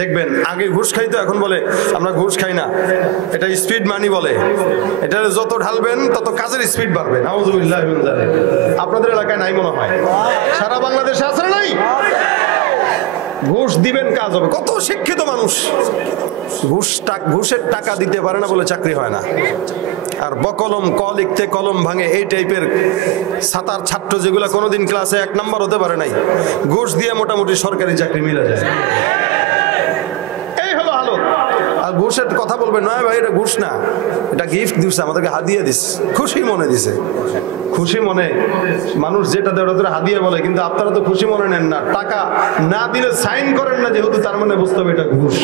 দেখবেন আগে ঘুষ খাইতো, এখন বলে আমরা ঘুষ খাই না, এটা স্পিড মানি বলে। এটা যত ঢালবেন তত কাজের স্পিড বাড়বে। নাউযুবিল্লাহ মিন যালিক। আপনাদের এলাকায় নাই মনে হয়, সারা বাংলাদেশে আছে না নাই? ঘুষ দিবেন কাজ হবে। কত শিক্ষিত মানুষ ঘুষের টাকা দিতে পারে না বলে চাকরি হয় না। আর বকলম ক লিখতে কলম ভাঙে এই টাইপের সাতার ছাত্র যেগুলা কোনোদিন ক্লাসে 1 নাম্বার হতে পারে নাই, ঘুষ দিয়ে মোটামুটি সরকারি চাকরি মিলে যায়। এই হলো হালত। আর ঘুষের কথা বলবেন নয় ভাই, এটা ঘুষ না, এটা গিফট দিচ্ছে, আমাদেরকে হাদিয়া দিস, খুশি মনে দিছে। খুশি মনে মানুষ যেটা দেয় ওটা হাদিয়া বলে, কিন্তু আপনারা তো খুশি মনে নেন না। টাকা না দিলে সাইন করেন না যেহেতু, তার মানে বুঝতে হবে এটা ঘুষ।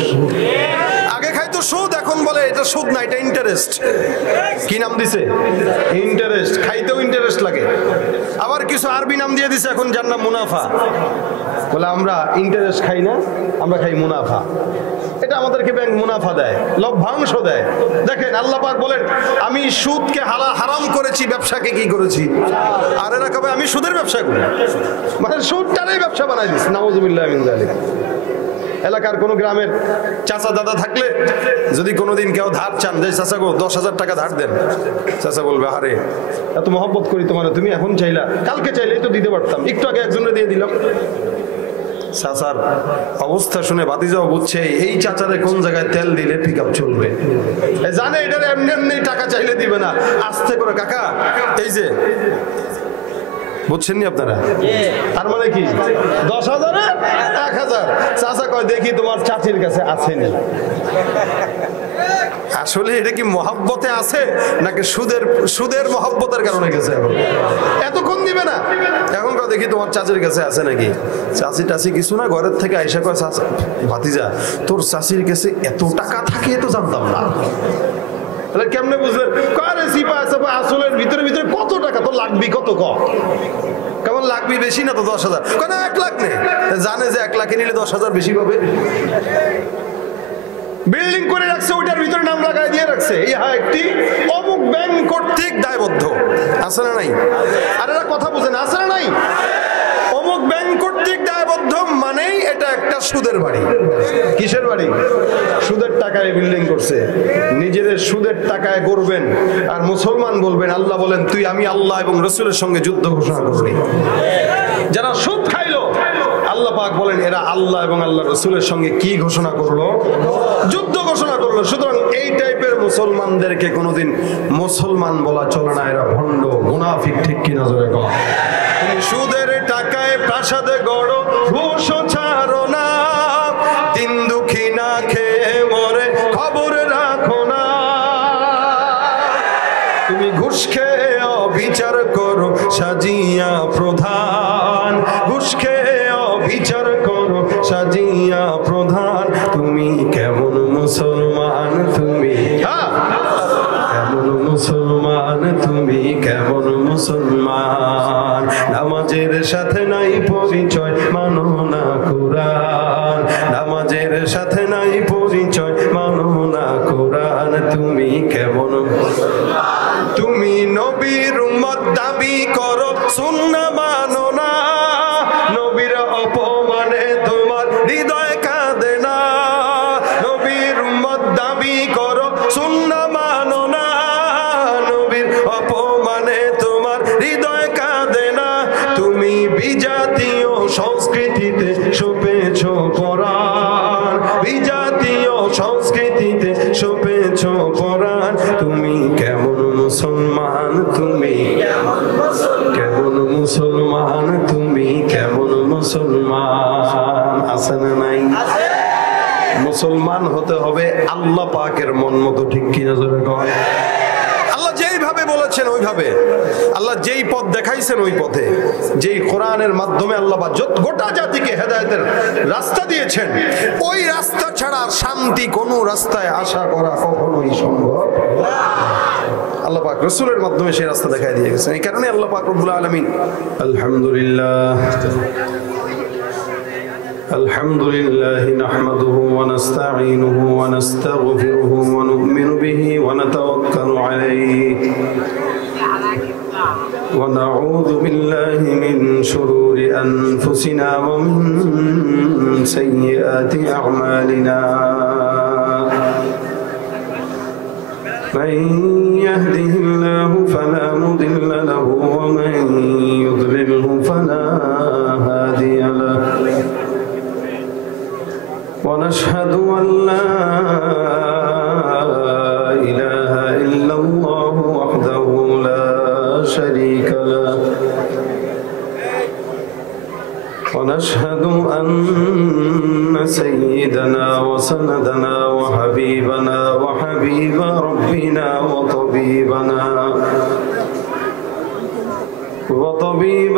আগে খাইতো সুদ, এখন বলে এটা সুদ না, এটা ইন্টারেস্ট। কি নাম দিছে? ইন্টারেস্ট। খাইতেও ইন্টারেস্ট লাগে। আবার কিছু আরবি নাম দিয়ে দিছে এখন, যার নাম মুনাফা। বলে আমরা ইন্টারেস্ট খাই না, আমরা খাই মুনাফা। এটা আমাদেরকে ব্যাংক মুনাফা দেয়, লভ্যাংশ দেয়। দেখেন আল্লাহ পাক বলেন আমি সুদকে হারাম করেছি, ব্যবসাকে কি করেছি? আর এরা কবে আমি সুদের ব্যবসা করি, মানে সুদটারই ব্যবসা বানাই দিস। নাউযুবিল্লাহ মিন যালিক। এলাকার কোন গ্রামের চাচা দাদা থাকলে যদি কোনোদিন কেউ ধার চান, যে চাচা গো 10,000 টাকা ধার দেন, চাচা বলবে আরে এত মহব্বত করি তোমার, তুমি এখন চাইলা, কালকে চাইলেই তো দিতে পারতাম, একটু আগে একজনের দিয়ে দিলাম। চাচার অবস্থা শুনে ভাতিজাও বুঝছে এই চাচারে কোন জায়গায় তেল দিলে পিকআপ চলবে, জানে এটারে এমনি এমনি টাকা চাইলে দিবে না। আস্তে করে কাকা এই যে, বুঝছেন নি আপনারা? তার মানে কি 10,000 1,000 চাচা কয় দেখি তোমার চাচির কাছে আছে নি। আসলে এটা কি মহব্বতে আছে নাকি সুদের মহব্বতের কারণে গেছে? এখন এতক্ষণ দিবে না, এখন কয় দেখি তোমার চাচির কাছে আছে নাকি। চাচি টাচি কিছু না, ঘরের থেকে আইসা কয় চাচা ভাতিজা তোর চাচির কাছে এত টাকা থাকে তো জানতাম না। তাহলে কেমনে বুঝলেন? কারে সিপা সাপা আসলের ভিতরে ভিতরে কত টাকা তো লাগবি, কত কেমন লাগবি? বেশি না তো 10,000, কেন 1 লাখ নেই। জানে যে 1 লাখে নিলে 10,000 বেশি পাবে। বিল্ডিং করে রাখছে, ওইটার ভিতরে নাম লাগাই দিয়ে রাখছে ইহা একটি অমুক ব্যাংক কর্তৃক দায়বদ্ধ। আছে না নাই? আর এরা কথা বুঝে না, আছে না নাই? অমুক ব্যাংক কর্তৃক দায়বদ্ধ মানেই এটা একটা সুদের বাড়ি। কিসের বাড়ি? সুদের টাকায় বিল্ডিং করছে, নিজেদের সুদের টাকায় করবেন। আর মুসলমান বলবেন, আল্লাহ বলেন তুই আমি আল্লাহ এবং রাসূলের সঙ্গে যুদ্ধ ঘোষণা করবি। যারা সুদ খাইলো আল্লাহ পাক বলেন এরা আল্লাহ এবং আল্লাহ রাসূলের সঙ্গে কি ঘোষণা করলো? যুদ্ধ ঘোষণা করলো। সুতরাং এই টাইপের মুসলমানদেরকে কোনোদিন মুসলমান বলা চলে না, এরা ভণ্ড মুনাফিক। ঠিক কি না জোরে কও? সুদের টাকায় প্রাসাদে গড়ো, ঘুষ ছাড়ো না, দিন দুঃখী না খেয়ে মরে খবর রাখো না। তুমি ঘুষ খেয়ে অবিচার করো সাজিয়া প্রধান, ঘুষ খেয়ে অবিচার করো সাজিয়া প্রধান। তুমি কেমন মুসলমান? তুমি কেমন মুসলমান? তুমি কেমন মুসলমান? নামাজের সাথে নাই পরিচয়, মানো না কোরআন। নামাজের সাথে নাই পরিচয়, মানো না কোরআন। তুমি কেমন? তুমি নবীর উম্মত দাবি করো, সুন্নাহ মানো না। নবীর অপমানে তোমার হৃদয় কাঁদে না। নবীর উম্মত দাবি করো, সুন্নাহ মানো না। নবীর অপমানে তোমার হৃদয় কাঁদে না। তুমি বিজাতীয় সংস্কৃতিতে সপেছ পরাণ, বিজাতীয় সংস্কৃতিতে সপেছ পরাণ। তুমি কেমন মুসলমান? তুমি কেমন মুসলমান? তুমি কেমন মুসলমান? আছে না নাই? মুসলমান হতে হবে আল্লাহ পাকের মন মতো। ঠিক কিনা জোরে কয়? আল্লাহ যেইভাবে বলেছেন ওইভাবে, আল্লাহ যেই পথ দেখাইছেন ওই পথে, যেই কোরআনের মাধ্যমে আল্লাহ গোটা জাতিকে হেদায়েতের রাস্তা দিয়েছেন, ওই রাস্তা ছাড়া শান্তি কোন রাস্তায় আশা করা কখনোই সম্ভব না। আল্লাহ পাক রাসূলের মাধ্যমে সেই রাস্তা দেখাই দিয়ে গেছেন। এই কারণে আল্লাহ পাক রব্বুল আলামিন আলহামদুলিল্লাহ আলহামদুলিল্লাহ নাহমাদুহু ওয়া নাস্তাঈনুহু ওয়া নাস্তাগফিরুহু ওয়া নু'মিনু বিহি ওয়া নাতাওয়াক্কালু আলাইহি ونعوذ بالله من شرور أنفسنا ومن سيئات أعمالنا من يهده الله فلا مضل له ومن يضلله فلا هادي له ونشهد أن لا إله إلا الله وحده لا شريك له ونشهد أن سيدنا وسندنا وحبيبنا وحبيب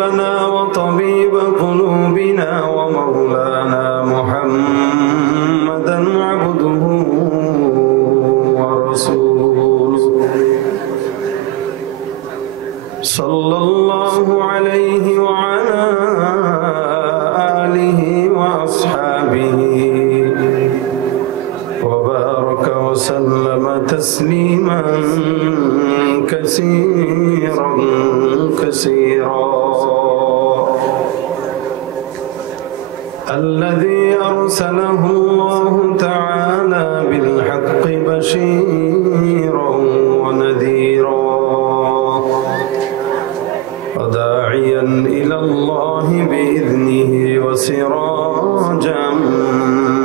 ربنا وطبيب قلوبنا ومولانا محمدا عبده ورسوله صلى الله عليه وعلى آله وأصحابه وبارك وسلم تسليما كثيرا الذي أرسله الله تعالى بالحق بشيرا ونذيرا وداعيا إلى الله بإذنه وسراجا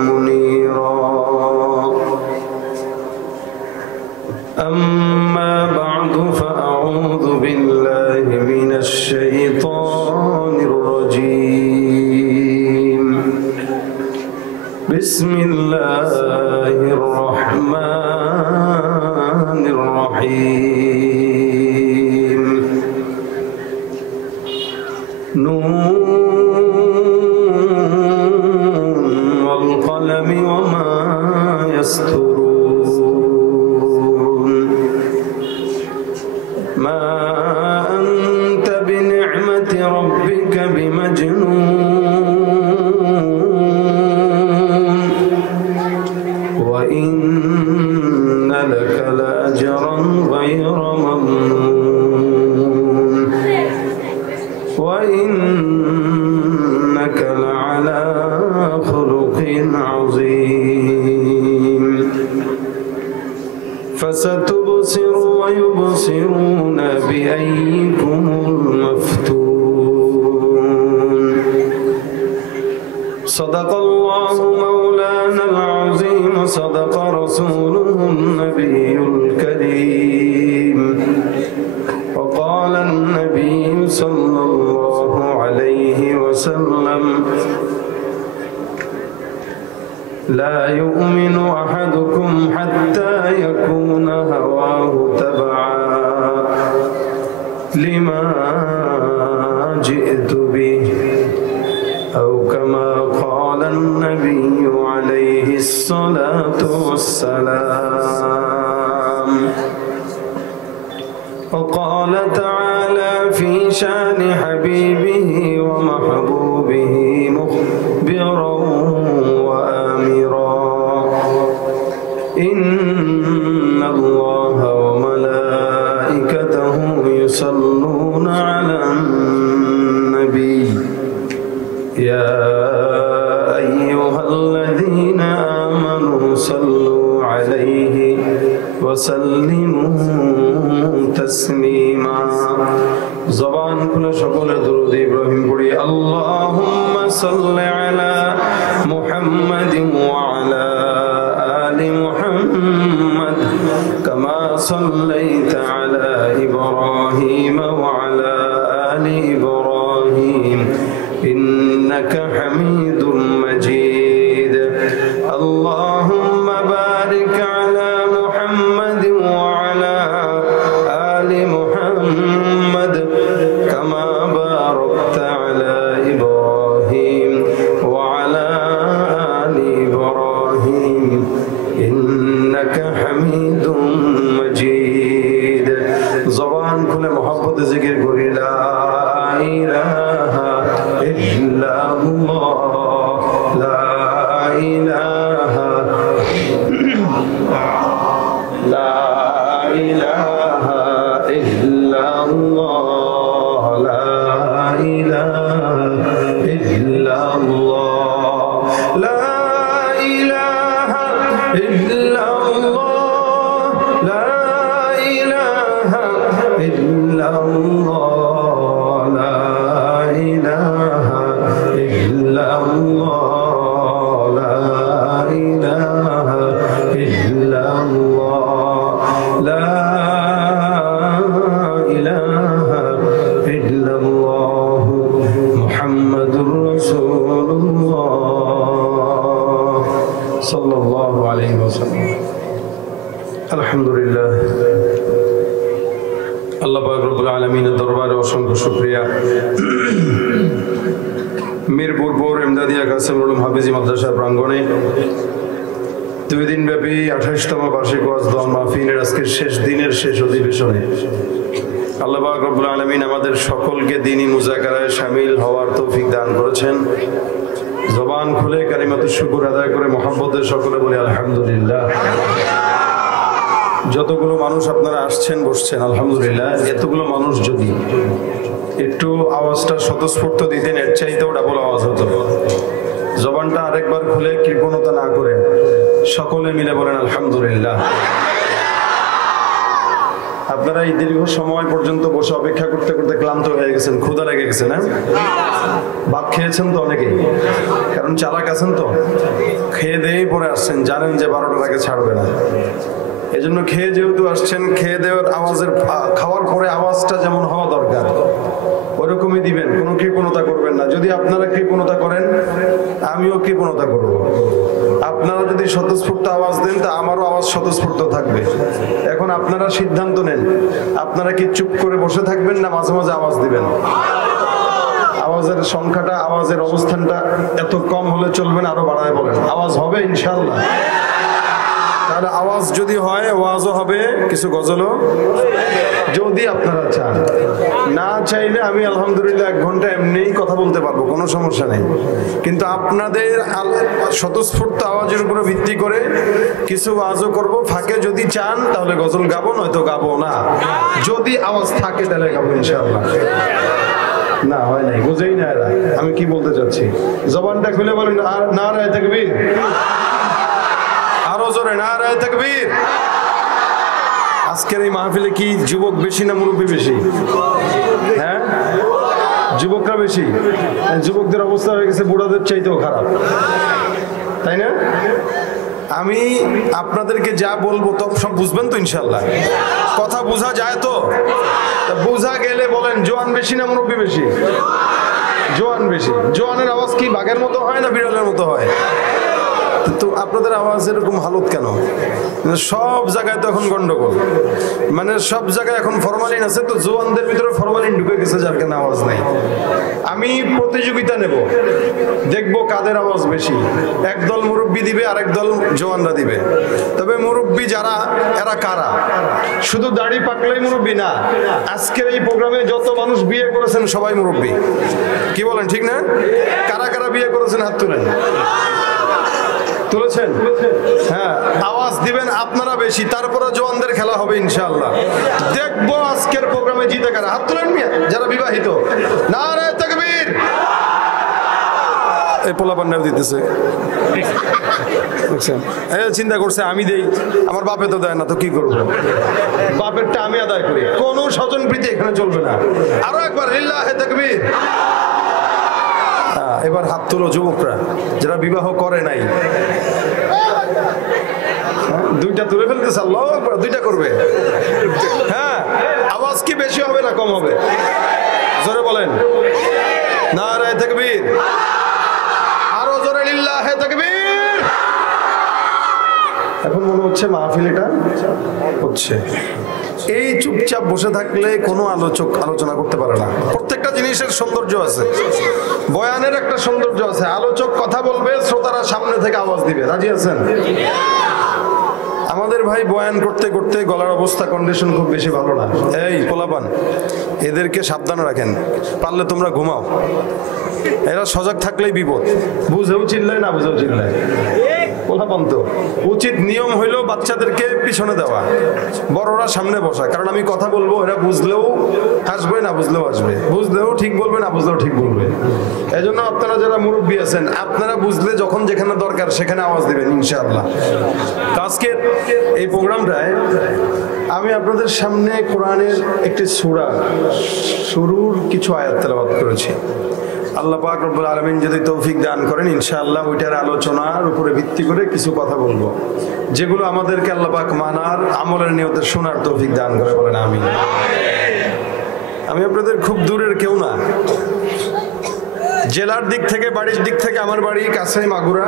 منيرا أما بعد فأعوذ بالله من الشيطان الرجيم بسم الله الرحمن الرحيم نون والقلم وما يسطرون ما أنت بنعمة ربك بمجنون وإن لك لأجرا غير ممنون وإنك لعلى خلق عظيم فستبصر ويبصرون بأيكم المفتون صدق الله مولانا العظيم صدق رسوله النبي الكريم وقال النبي صلى الله عليه وسلم لا يؤمن أحدكم حتى يكون هواه تبعا لما جئت به أو كما قال النبي عليه الصلاة والسلام وقال تعالى في شان حبيبه ومحبوبه مخبرا إن الله وملائكته يصلون على النبي يا أيها الذين آمنوا صلوا عليه وسلموا تسليما زبان كل شكل درود إبراهيم قولي اللهم صل على محمد وعلى محمد كما صليت على إبراهيم وعلى آل إبراهيم إنك حميد مجيد اللهم بارك على محمد وعلى آل محمد كما باركت على إبراهيم وعلى آل إبراهيم إنك حميد مجيد زبان كل محبت ذكر قولي لا إله إلا الله لا إله لا إله إلا الله ইল্লাল্লাহ লা ইলাহা ইল্লাল্লাহ লা ইলাহা ইল্লাল্লাহ লা ইলাহা ইল্লাল্লাহ লা ইলাহা ইল্লাল্লাহ মুহাম্মাদুর রাসূলুল্লাহ সাল্লাল্লাহু আলাইহি ওয়াসাল্লাম। আলহামদুলিল্লাহ, আল্লাহ পাক রব্বুল আলামিনের দরবারে অসংখ্য শুকরিয়া। মিরপুর পৌর ইমদাদিয়া কাসেমুল উলুম হাফিজি মাদ্রাসার প্রাঙ্গণে 2 দিন ব্যাপী 28তম বার্ষিক ওয়াজ দোয়া মাহফিলের আজকের শেষ দিনের শেষ অধিবেশনে আল্লাহ পাক রব্বুল আলামিন আমাদের সকলকে দ্বীনি মুযাকারায় শামিল হওয়ার তৌফিক দান করেছেন। জবান খুলে কালিমাতুশ শুকর আদায় করে মহব্বতের সকলে বলি আলহামদুলিল্লাহ। যতগুলো মানুষ আপনারা আসছেন বসছেন আলহামদুলিল্লাহ, এতগুলো মানুষ যদি একটু আওয়াজটা স্বতঃস্ফূর্ত দিতেন এর চাইতেও ডাবল আওয়াজ হতো। জবানটা আরেকবার খুলে কৃপণতা না করে সকলে মিলে বলেন আলহামদুলিল্লাহ। আপনারা এই দীর্ঘ সময় পর্যন্ত বসে অপেক্ষা করতে করতে ক্লান্ত হয়ে গেছেন, ক্ষুধা লেগে গেছে না? ভাত খেয়েছেন তো অনেকেই, কারণ চালাক আছেন তো, খেয়ে দিয়েই পরে আসছেন, জানেন যে 12টার আগে ছাড়বে না। এজন্য খেয়ে যেহেতু আসছেন, খেয়ে দেওয়ার আওয়াজের খাওয়ার পরে আওয়াজটা যেমন হওয়া দরকার ওরকমই দিবেন, কোনো কৃপণতা করবেন না। যদি আপনারা কৃপণতা করেন আমিও কৃপণতা করব। আপনারা যদি স্বতঃস্ফূর্ত আওয়াজ দেন তা আমারও আওয়াজ স্বতঃস্ফূর্ত থাকবে। এখন আপনারা সিদ্ধান্ত নেন, আপনারা কি চুপ করে বসে থাকবেন না মাঝে মাঝে আওয়াজ দিবেন? আওয়াজের সংখ্যাটা, আওয়াজের অবস্থানটা এত কম হলে চলবে না, আরো বাড়ায় বলেন। আওয়াজ হবে ইনশাআল্লাহ। তাহলে আওয়াজ যদি হয় ওয়াজও হবে, কিছু গজলও যদি আপনারা চান। না চাইলে আমি আলহামদুলিল্লাহ 1 ঘন্টা এমনিই কথা বলতে পারবো, কোনো সমস্যা নেই। কিন্তু আপনাদের স্বতঃস্ফূর্ত আওয়াজের উপরে ভিত্তি করে কিছু ওয়াজও করব। ফাঁকে যদি চান তাহলে গজল গাবো, নয়তো গাবো না। যদি আওয়াজ থাকে তাহলে গাবো ইনশাআল্লাহ। না হয় নাই, বুঝেই না এরা আমি কি বলতে চাচ্ছি। জবানটা খুলে বলেন নারায়ে তাকবীর, আরো জোরে নারায়ে তাকবীর। আজকের এই মাহফিলে কি যুবক বেশি না মুরব্বী বেশি? হ্যাঁ, যুবকরা বেশি। যুবকদের অবস্থা হয়ে গেছে বুড়াদের চাইতেও খারাপ, তাই না? আমি আপনাদেরকে যা বলবো তো সব বুঝবেন তো ইনশাল্লাহ? কথা বোঝা যায় তো? বোঝা গেলে বলেন জোয়ান বেশি না মুরব্বী বেশি? জোয়ান বেশি। জোয়ানের আওয়াজ কি বাঘের মতো হয় না বিড়ালের মতো হয়? তো আপনাদের আওয়াজ এরকম হালত কেন? সব জায়গায় তো এখন গন্ডগোল, মানে সব জায়গায় এখন ফরমালিন আছে, তো জোয়ানদের ভিতরে ফরমালিন ঢুকে গেছে যার কেন আওয়াজ নাই। আমি প্রতিযোগিতা নেব, দেখবো কাদের আওয়াজ বেশি। একদল মুরব্বী দিবে, আরেক দল জোয়ানরা দিবে। তবে মুরব্বী যারা, এরা কারা? শুধু দাড়ি পাকলেই মুরব্বী না, আজকের এই প্রোগ্রামে যত মানুষ বিয়ে করেছেন সবাই মুরব্বী। কি বলেন, ঠিক না? কারা কারা বিয়ে করেছেন হাত তুলেন। তুলেছেন? হ্যাঁ, আওয়াজ দিবেন আপনারা বেশি, তারপরে জোয়ানদের খেলা হবে ইনশাআল্লাহ। দেখবো আজকের প্রোগ্রামে জিতে কারা। হাত তুলেন মিয়া যারা বিবাহিত। নারায়ে তাকবীর। এই পোলাপান নাও দিতেছে, চিন্তা করছে আমি দেই, আমার বাপে তো দেয় না, তো কি করবো? বাপেরটা আমি আদায় করি। কোনো স্বজন প্রীতি এখানে চলবে না। আরো একবার লিল্লাহে তাকবীর। এবার হাত তুলো যুবকরা যারা বিবাহ করে নাই। দুইটা তুলে ফেলতেছে, আল্লাহু আকবার। দুইটা করবে। হ্যাঁ, আওয়াজ কি বেশি হবে না কম হবে? জোরে বলেন নারায়ে তাকবীর। আরো জোরে লিল্লাহে তাকবীর। এখন মনে হচ্ছে মাহফিল এটা হচ্ছে। এই চুপচাপ বসে থাকলে কোনো আলোচক আলোচনা করতে পারে না। প্রত্যেকটা জিনিসের সৌন্দর্য আছে, বয়ানের একটা সৌন্দর্য আছে। আলোচক কথা বলবে, শ্রোতারা সামনে থেকে আওয়াজ দিবে। রাজি আছেন? আমাদের ভাই বয়ান করতে করতে গলার অবস্থা কন্ডিশন খুব বেশি ভালো না। এই পোলাপান, এদেরকে সাবধান রাখেন, পারলে তোমরা ঘুমাও। এরা সজাগ থাকলেই বিপদ। বুঝেও চিল্লায়, না বুঝেও চিল্লায়। পোলাপান তো উচিত নিয়ম হইলো বাচ্চাদেরকে পিছনে দেওয়া, বড়রা সামনে বসা। কারণ আমি কথা বলবো, এরা বুঝলেও হাসবে, না বুঝলেও আসবে, বুঝলেও ঠিক বলবে, না বুঝলেও ঠিক বলবে। এই জন্য আপনারা যারা মুরব্বী আছেন, আপনারা বুঝলে যখন যেখানে দরকার সেখানে আওয়াজ দিবেন ইনশাআল্লাহ। তো আজকে এই প্রোগ্রামটায় আমি আপনাদের সামনে কোরআনের একটি সূরা শুরুর কিছু আয়াত তেলাওয়াত করেছি। আল্লাহ পাক রব্বুল আলামিন যদি তৌফিক দান করেন ইনশাআল্লাহ ওইটার আলোচনার উপরে ভিত্তি করে কিছু কথা বলবো, যেগুলো আমাদেরকে আল্লাহ পাক মানার, আমলের নিয়তে শোনার তৌফিক দান করে, বলেন আমিন। আমি আপনাদের খুব দূরের কেউ না, জেলার দিক থেকে, বাড়ির দিক থেকে আমার বাড়ি কাছে মাগুরা,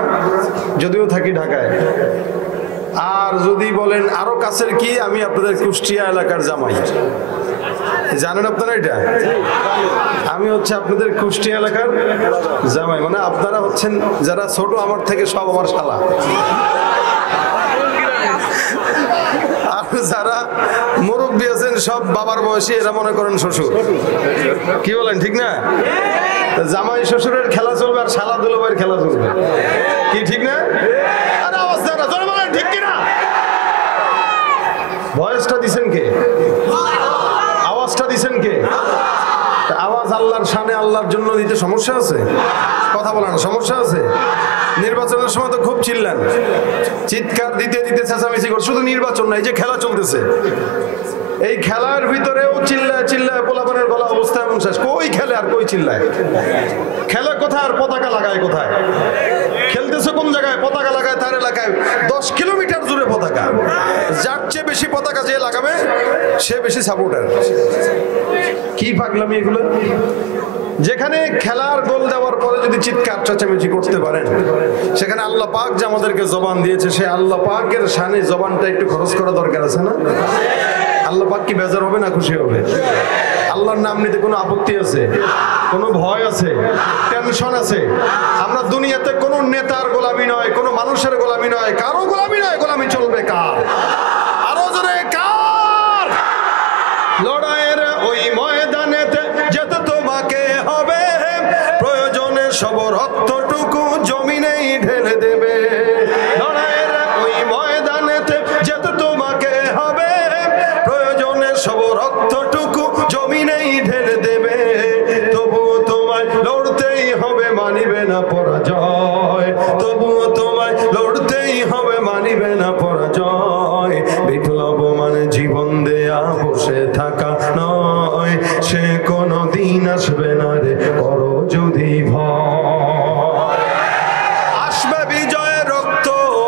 যদিও থাকি ঢাকায়। আর যদি বলেন আরো কাছের কি, আমি আপনাদের কুষ্টিয়া এলাকার জামাই। জানেন আপনারা এটা? আমি হচ্ছে আপনাদের কুষ্টিয়া এলাকার জামাই, মানে আপনারা হচ্ছেন যারা ছোট আমার থেকে সব আমার শালা, আর যারা মুরব্বী আছেন সব বাবার বয়সী, এরা মনে করেন শ্বশুর। কি বলেন, ঠিক না? জামাই শ্বশুরের খেলা চলবে আর শালা দুলাভাইয়ের খেলা চলবে, কি ঠিক না? আর আওয়াজ দেন না, জোরে বলেন ঠিক কিনা? ভয়েসটা দিছেন কে? আওয়াজটা দিছেন কে? আওয়াজ আল্লাহর শানে, আল্লাহর জন্য দিতে সমস্যা আছে? কথা বলেন, সমস্যা আছে? নির্বাচনের সময় তো খুব চিল্লান, চিৎকার দিতে দিতে চেঁচামেচি করে। শুধু নির্বাচন না, এই যে খেলা চলতেছে, এই খেলার ভিতরেও চিল্লায় চিল্লায় পোলাপানের গলা অবস্থা এমন শেষ। কই খেলে আর কই চিল্লায়? খেলে কোথায় আর পতাকা লাগায় কোথায়? খেলতেছে কোন জায়গায়? পতাকা লাগায় তার এলাকায় 10 কিলোমিটার দূরে পতাকা। যার চেয়ে বেশি পতাকা যে লাগাবে সে বেশি সাপোর্টার। কি পাগলামি এগুলো! যেখানে খেলার গোল দেওয়ার পরে যদি চিৎকার চেঁচামেচি করতে পারেন, সেখানে আল্লাহ পাক যে আমাদেরকে জবান দিয়েছে, সে আল্লাহ পাকের শানে জবানটা একটু খরচ করা দরকার আছে না? আল্লাহ পাক কি বেজার হবে না খুশি হবে? আল্লাহর নাম নিতে কোনো আপত্তি আছে? কোনো ভয় আছে? টেনশন আছে? আমরা দুনিয়াতে কোনো নেতার গোলামি নয়, কোনো মানুষের গোলামি নয়, কারো গোলামি নয়। গোলামি চলবে কার? আরো জোরে কার? লড়াইয়ের ওই ময়দানেতে যেতে তোমাকে হবে, প্রয়োজনে সব রক্তটুকু জমিনেই ঢেলে দেবে। লড়াইয়ের ওই ময়দানেতে যেতে তোমাকে হবে, প্রয়োজনে সব রক্তটুকু জমিনেই ঢেলে দেবে। তবুও তোমায় লড়তেই হবে, মানিবে না পরাজয়। তবুও তোমায় লড়তেই হবে, মানিবে না পরাজয়। বিপ্লব মানে জীবন দেয়া, বসে থাকা নয়। সে কোনো দিন আসবে না রে, করো যদি ভয়। আসবে বিজয়, রক্ত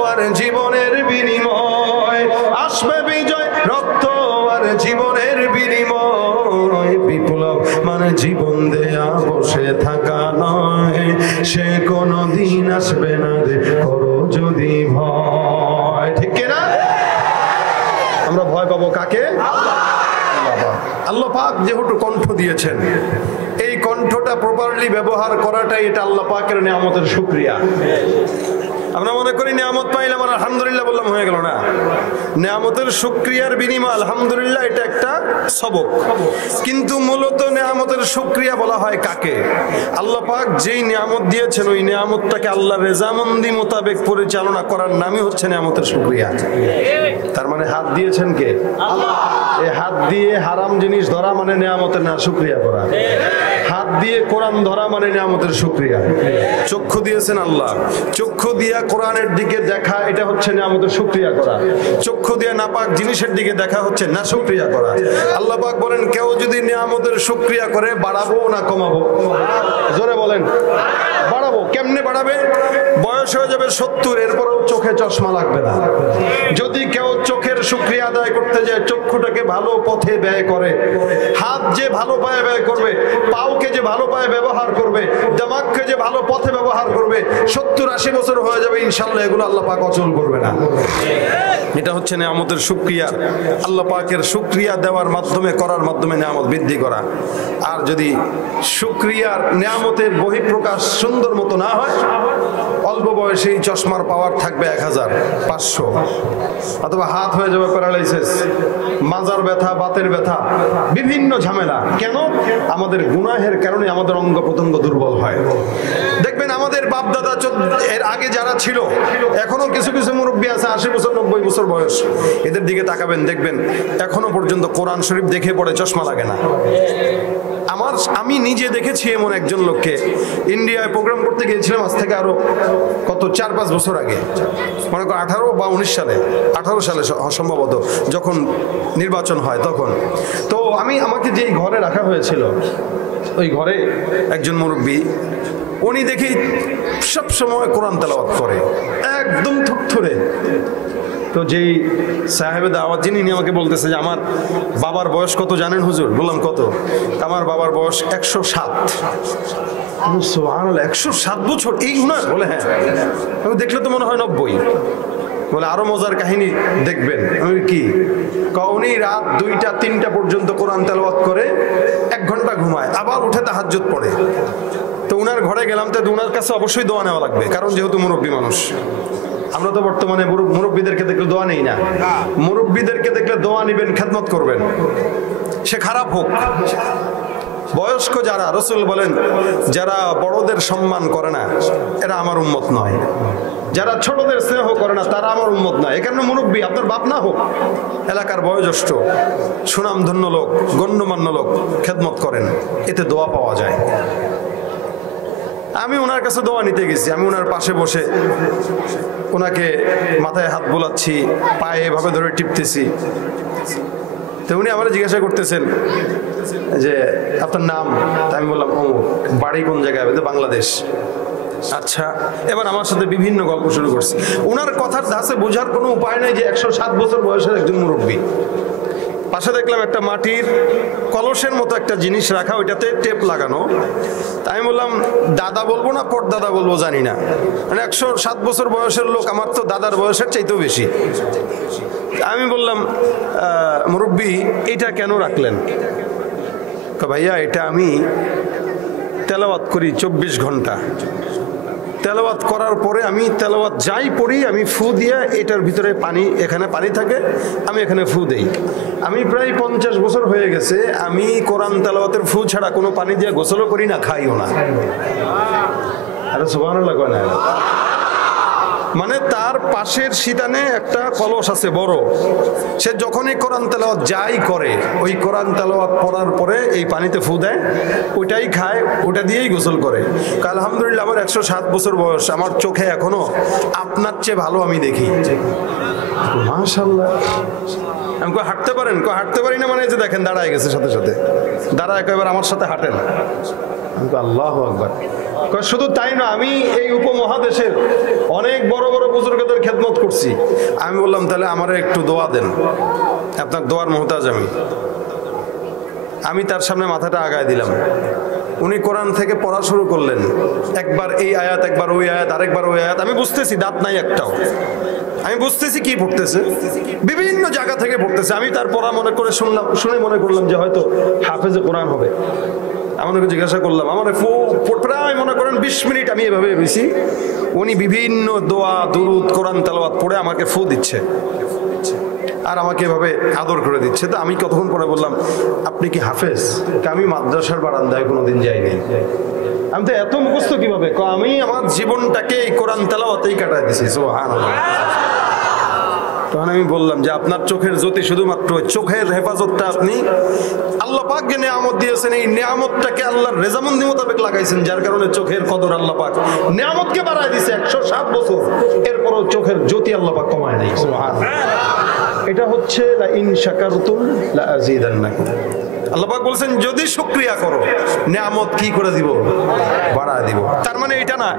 আর জীবনের বিনিময়। আসবে বিজয়, রক্ত আর জীবনের বিনিময়। বিপ্লব মানে জীবন দেয়া, বসে থাকা নয়। সে কোনো দিন আসবে না রে, করো যদি ভয়। ঠিক কিনা? আমরা ভয় পাবো কাকে? আল্লাহ পাক যেহেতু কণ্ঠ দিয়েছেন, এই কণ্ঠটা প্রপারলি ব্যবহার করাটাই এটা আল্লাহ পাকের নিয়ামতের শুকরিয়া। আমরা মনে করি নিয়ামত পাইলাম আর আলহামদুলিল্লাহ বললাম হয়ে গেল না। নিয়ামতের শুকরিয়ার বিনিময় আলহামদুলিল্লাহ, এটা একটা সবক। কিন্তু মূলত নিয়ামতের শুকরিয়া বলা হয় কাকে? আল্লাহ পাক যেই নিয়ামত দিয়েছেন, ওই নিয়ামতটাকে আল্লাহ রেজামন্দি মোতাবেক পরিচালনা করার নামই হচ্ছে নিয়ামতের শুকরিয়া। তার মানে হাত দিয়েছেন কে? আল্লাহ। এই হাত দিয়ে হারাম জিনিস ধরা মানে নিয়ামতের না শুকরিয়া করা। হাত দিয়ে কোরআন ধরা মানে নিয়ামতের শুকরিয়া। চক্ষু দিয়েছেন আল্লাহ, চক্ষু দিয়া কোরআনের দিকে দেখা, এটা হচ্ছে নিয়ামতের শুকরিয়া করা। চক্ষু দিয়ে নাপাক জিনিসের দিকে দেখা হচ্ছে না শুকরিয়া করা। আল্লাহ পাক বলেন, কেউ যদি নিয়ামতের শুকরিয়া করে, বাড়াবো না কমাবো? জোরে বলেন। বাড়াবো। কেমনে বাড়াবে? বয়স হয়ে যাবে 70, এরপরেও চোখে চশমা লাগবে না। যদি কেউ চোখের শুকরিয়া আদায় করতে যায়, চক্ষুটাকে ভালো পথে ব্যয় করে, হাত যে ভালো পায়ে ব্যয় করবে, পাওকে যে ভালো পায়ে ব্যবহার করবে, দিমাগকে যে ভালো পথে ব্যবহার করবে, 70-80 বছর হয়ে যাবে ইনশাআল্লাহ, এগুলো আল্লাহ পাক অচল করবে না। এটা হচ্ছে নিয়ামতের শুকরিয়া। আল্লাহ পাকের শুকরিয়া দেওয়ার মাধ্যমে, করার মাধ্যমে নিয়ামত বৃদ্ধি করা। আর যদি শুকরিয়ার নিয়ামতের বহিঃপ্রকাশ সুন্দর মতো না হয়, অল্প বয়সেই চশমার পাওয়ার থাকবে 1500, অথবা হাত হয়ে যাবে প্যারালাইসিস, মাজার ব্যথা, বাতের ব্যথা, বিভিন্ন ঝামেলা। কেন? আমাদের গুনাহের কারণে আমাদের অঙ্গ প্রত্যঙ্গ দুর্বল হয়। দেখবেন আমাদের আমাদের বাপ দাদা এর আগে যারা ছিল, এখনো কিছু কিছু মুরব্বী আছে 80 বছর 90 বছর বয়স, এদের দিকে তাকাবেন দেখবেন এখনো পর্যন্ত কোরআন শরীফ দেখে পড়ে চশমা লাগে না। আমি নিজে দেখেছি এমন একজন লোককে, ইন্ডিয়ায় প্রোগ্রাম করতে গিয়েছিলাম আজ থেকে আরো কত 4-5 বছর আগে, মনে করো 18 বা 19 সালে, 18 সালে সম্ভবত, যখন নির্বাচন হয় তখন। তো আমাকে যেই ঘরে রাখা হয়েছিল, ওই ঘরে একজন মুরব্বী, উনি দেখি সব সময় কোরআন তেলাওয়াত করে একদম থুরথুরে। তো যেই সাহেবে দাওয়াত যিনি আমাকে বলতেছে যে আমার বাবার বয়স কত জানেন হুজুর? বললাম কত? আমার বাবার বয়স 107। 107 বছর এই উনার? বলে হ্যাঁ। আমি দেখলে তো মনে হয় 90। বলে আরো মজার কাহিনী দেখবেন। আমি কি? উনি রাত 2টা-3টা পর্যন্ত কোরআন তেলাওয়াত করে, 1 ঘন্টা ঘুমায়, আবার উঠে তাহাজ্জুদ পড়ে। তো উনার ঘরে গেলাম, তো উনার কাছে অবশ্যই দোয়া নেওয়া লাগবে, কারণ যেহেতু মুরব্বী মানুষ। আমরা তো বর্তমানে মুরব্বীদেরকে দেখলে দোয়া নেই না। মুরব্বীদেরকে দেখলে দোয়া নিবেন, খেদমত করবেন, সে খারাপ হোক। বয়স্ক যারা, রাসূল বলেন যারা বড়দের সম্মান করে না এরা আমার উম্মত নয়, যারা ছোটদের স্নেহ করে না তারা আমার উম্মত নয়। এই কারণে মুরব্বী আপনার বাপ না হোক, এলাকার বয়োজ্যেষ্ঠ সুনামধন্য লোক, গণ্যমান্য লোক খেদমত করেন, এতে দোয়া পাওয়া যায়। আমি ওনার কাছে দোয়া নিতে গেছি, আমি ওনার পাশে বসে ওনাকে মাথায় হাত বোলাচ্ছি, পায়ে এভাবে ধরে টিপতেছি। তো উনি আমার জিজ্ঞাসা করতেছেন যে আপনার নাম? আমি বললাম অমুক। বাড়ি কোন জায়গায়? বাংলাদেশ। আচ্ছা। এবার আমার সাথে বিভিন্ন গল্প শুরু করছে। ওনার কথার ধাঁচে বোঝার কোনো উপায় নাই যে 107 বছর বয়সের একজন মুরব্বী। পাশে দেখলাম একটা মাটির কলসের মতো একটা জিনিস রাখা, ওইটাতে টেপ লাগানো। তাই আমি বললাম দাদা বলবো না পরদাদা বলবো জানি না, মানে 107 বছর বয়সের লোক, আমার তো দাদার বয়সের চাইতেও বেশি। আমি বললাম মুরব্বী এটা কেন রাখলেন? ভাইয়া এটা আমি তেলাওয়াত করি 24 ঘন্টা। তেলাওয়াত করার পরে আমি তেলাওয়াত যাই পড়ি আমি ফু দিয়ে, এটার ভিতরে পানি, এখানে পানি থাকে, আমি এখানে ফু দেই। আমি প্রায় 50 বছর হয়ে গেছে, আমি কোরআন তেলাওয়াতের ফু ছাড়া কোনো পানি দিয়ে গোসলও করি না, খাইও না। আরে সুবহানাল্লাহ কয় না? মানে তার পাশের শীতানে একটা কলস আছে বড়, সে যখনই কোরআন তেলাওয়াত যাই করে, ওই কোরআন তেলাওয়াত পড়ার পরে এই পানিতে ফু দেয়, ওইটাই খায়, ওটা দিয়েই গোসল করে। আলহামদুলিল্লাহ আমার 107 বছর বয়স, আমার চোখে এখনো আপনার চেয়ে ভালো আমি দেখি। মাশাআল্লাহ। আমি কই হাঁটতে পারেন? কই হাঁটতে পারি না। মানে যে দেখেন দাঁড়ায় গেছে, সাথে সাথে দাঁড়ায় একেবারে আমার সাথে হাঁটেন। আমি কই আল্লাহু আকবার। শুধু তাই না, আমি এই উপমহাদেশের অনেক বড় বড় বুজুর্গদের খেদমত করছি। আমি বললাম তাহলে আমারে একটু দোয়া দেন, আপনার দোয়ার মুহতাজ আমি তার সামনে মাথাটা আগায় দিলাম। উনি কোরআন থেকে পড়া শুরু করলেন, একবার এই আয়াত, একবার ওই আয়াত, আরেকবার ওই আয়াত। আমি বুঝতেছি দাঁত নাই একটাও, আমি বুঝতেছি কি পড়তেছে, বিভিন্ন জায়গা থেকে পড়তেছে। আমি তার পড়া মনে করে শুনে মনে করলাম যে হয়তো হাফেজে কোরআন হবে। আমাকে জিজ্ঞাসা করলাম, আমার প্রায় মনে করেন 20 মিনিট আমি এভাবে রয়েছি। উনি বিভিন্ন দোয়া, দুরুদ, কোরআন তেলাওয়াত পড়ে আমাকে ফু দিচ্ছে আর আমাকে এভাবে আদর করে দিচ্ছে। তো আমি কতক্ষণ পরে বললাম আপনি কি হাফেজ? আমি মাদ্রাসার বারান্দায় কোনোদিন যাইনি। আমি তো এত মুখস্থ কিভাবে? আমি আমার জীবনটাকে এই কোরআন তেলাওয়াতেই কাটাই দিছি। সুবহানাল্লাহ। তখন আমি বললাম যে আপনার চোখের জ্যোতি শুধুমাত্র চোখের হেফাজতটা আপনি আল্লাহ পাক যে নিয়ামত দিয়েছেন, এই নিয়ামতটাকে আল্লাহর রেজামন্দি মোতাবেক লাগাইছেন, যার কারণে চোখের কদর আল্লাহ পাক নিয়ামতকে বাড়ায় দিয়েছে 107 বছর। এরপরও চোখের জ্যোতি আল্লাহ পাক কমায় নাই। সুবহানাল্লাহ। এটা হচ্ছে লা ইন শাকারতুম লা আযীদান্নাকুম। আল্লাহ পাক বলেছেন যদি শুকরিয়া করো নিয়ামত কি করে দিব? বাড়ায় দিব। তার মানে এটা না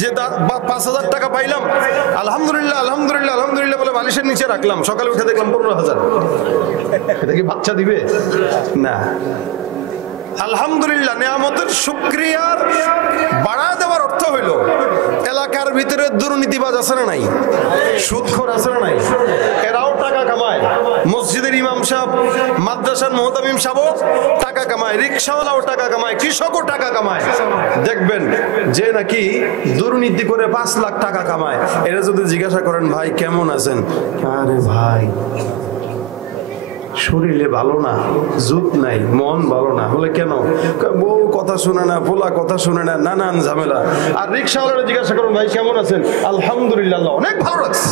যে 5,000 টাকা পাইলাম, আলহামদুলিল্লাহ আলহামদুলিল্লাহ আলহামদুলিল্লাহ বলে বালিশের নিচে রাখলাম, সকালে উঠে দেখলাম 15,000। এটা কি বাচ্চা দিবে? না। আলহামদুলিল্লাহ নিয়ামতের শুকরিয়ার বাড়ায় দেওয়ার অর্থ হইল এলাকার ভিতরে দুর্নীতিবাজ আছে না নাই, সুদখোর আছে না নাই, এরাও টাকা কামায়। মসজিদের ইমাম সাহেব, মাদ্রাসার মুহতামিম সাহেবও টাকা কামায়, রিকশাওয়ালাও টাকা কামায়, কৃষকও টাকা কামায়। দেখবেন যে নাকি দুর্নীতি করে 5 লাখ টাকা কামায়, এরা যদি জিজ্ঞাসা করেন ভাই কেমন আছেন, আরে ভাই শরীরে ভালো না, জুত নাই, মন ভালো না। বলে কেন? বউ কথা শুনে না, পোলা কথা শুনে না, নানান ঝামেলা। আর রিক্সাওয়ালারা জিজ্ঞাসা করুন, ভাই কেমন আছেন? আলহামদুলিল্লাহ, অনেক ভালো লাগছে।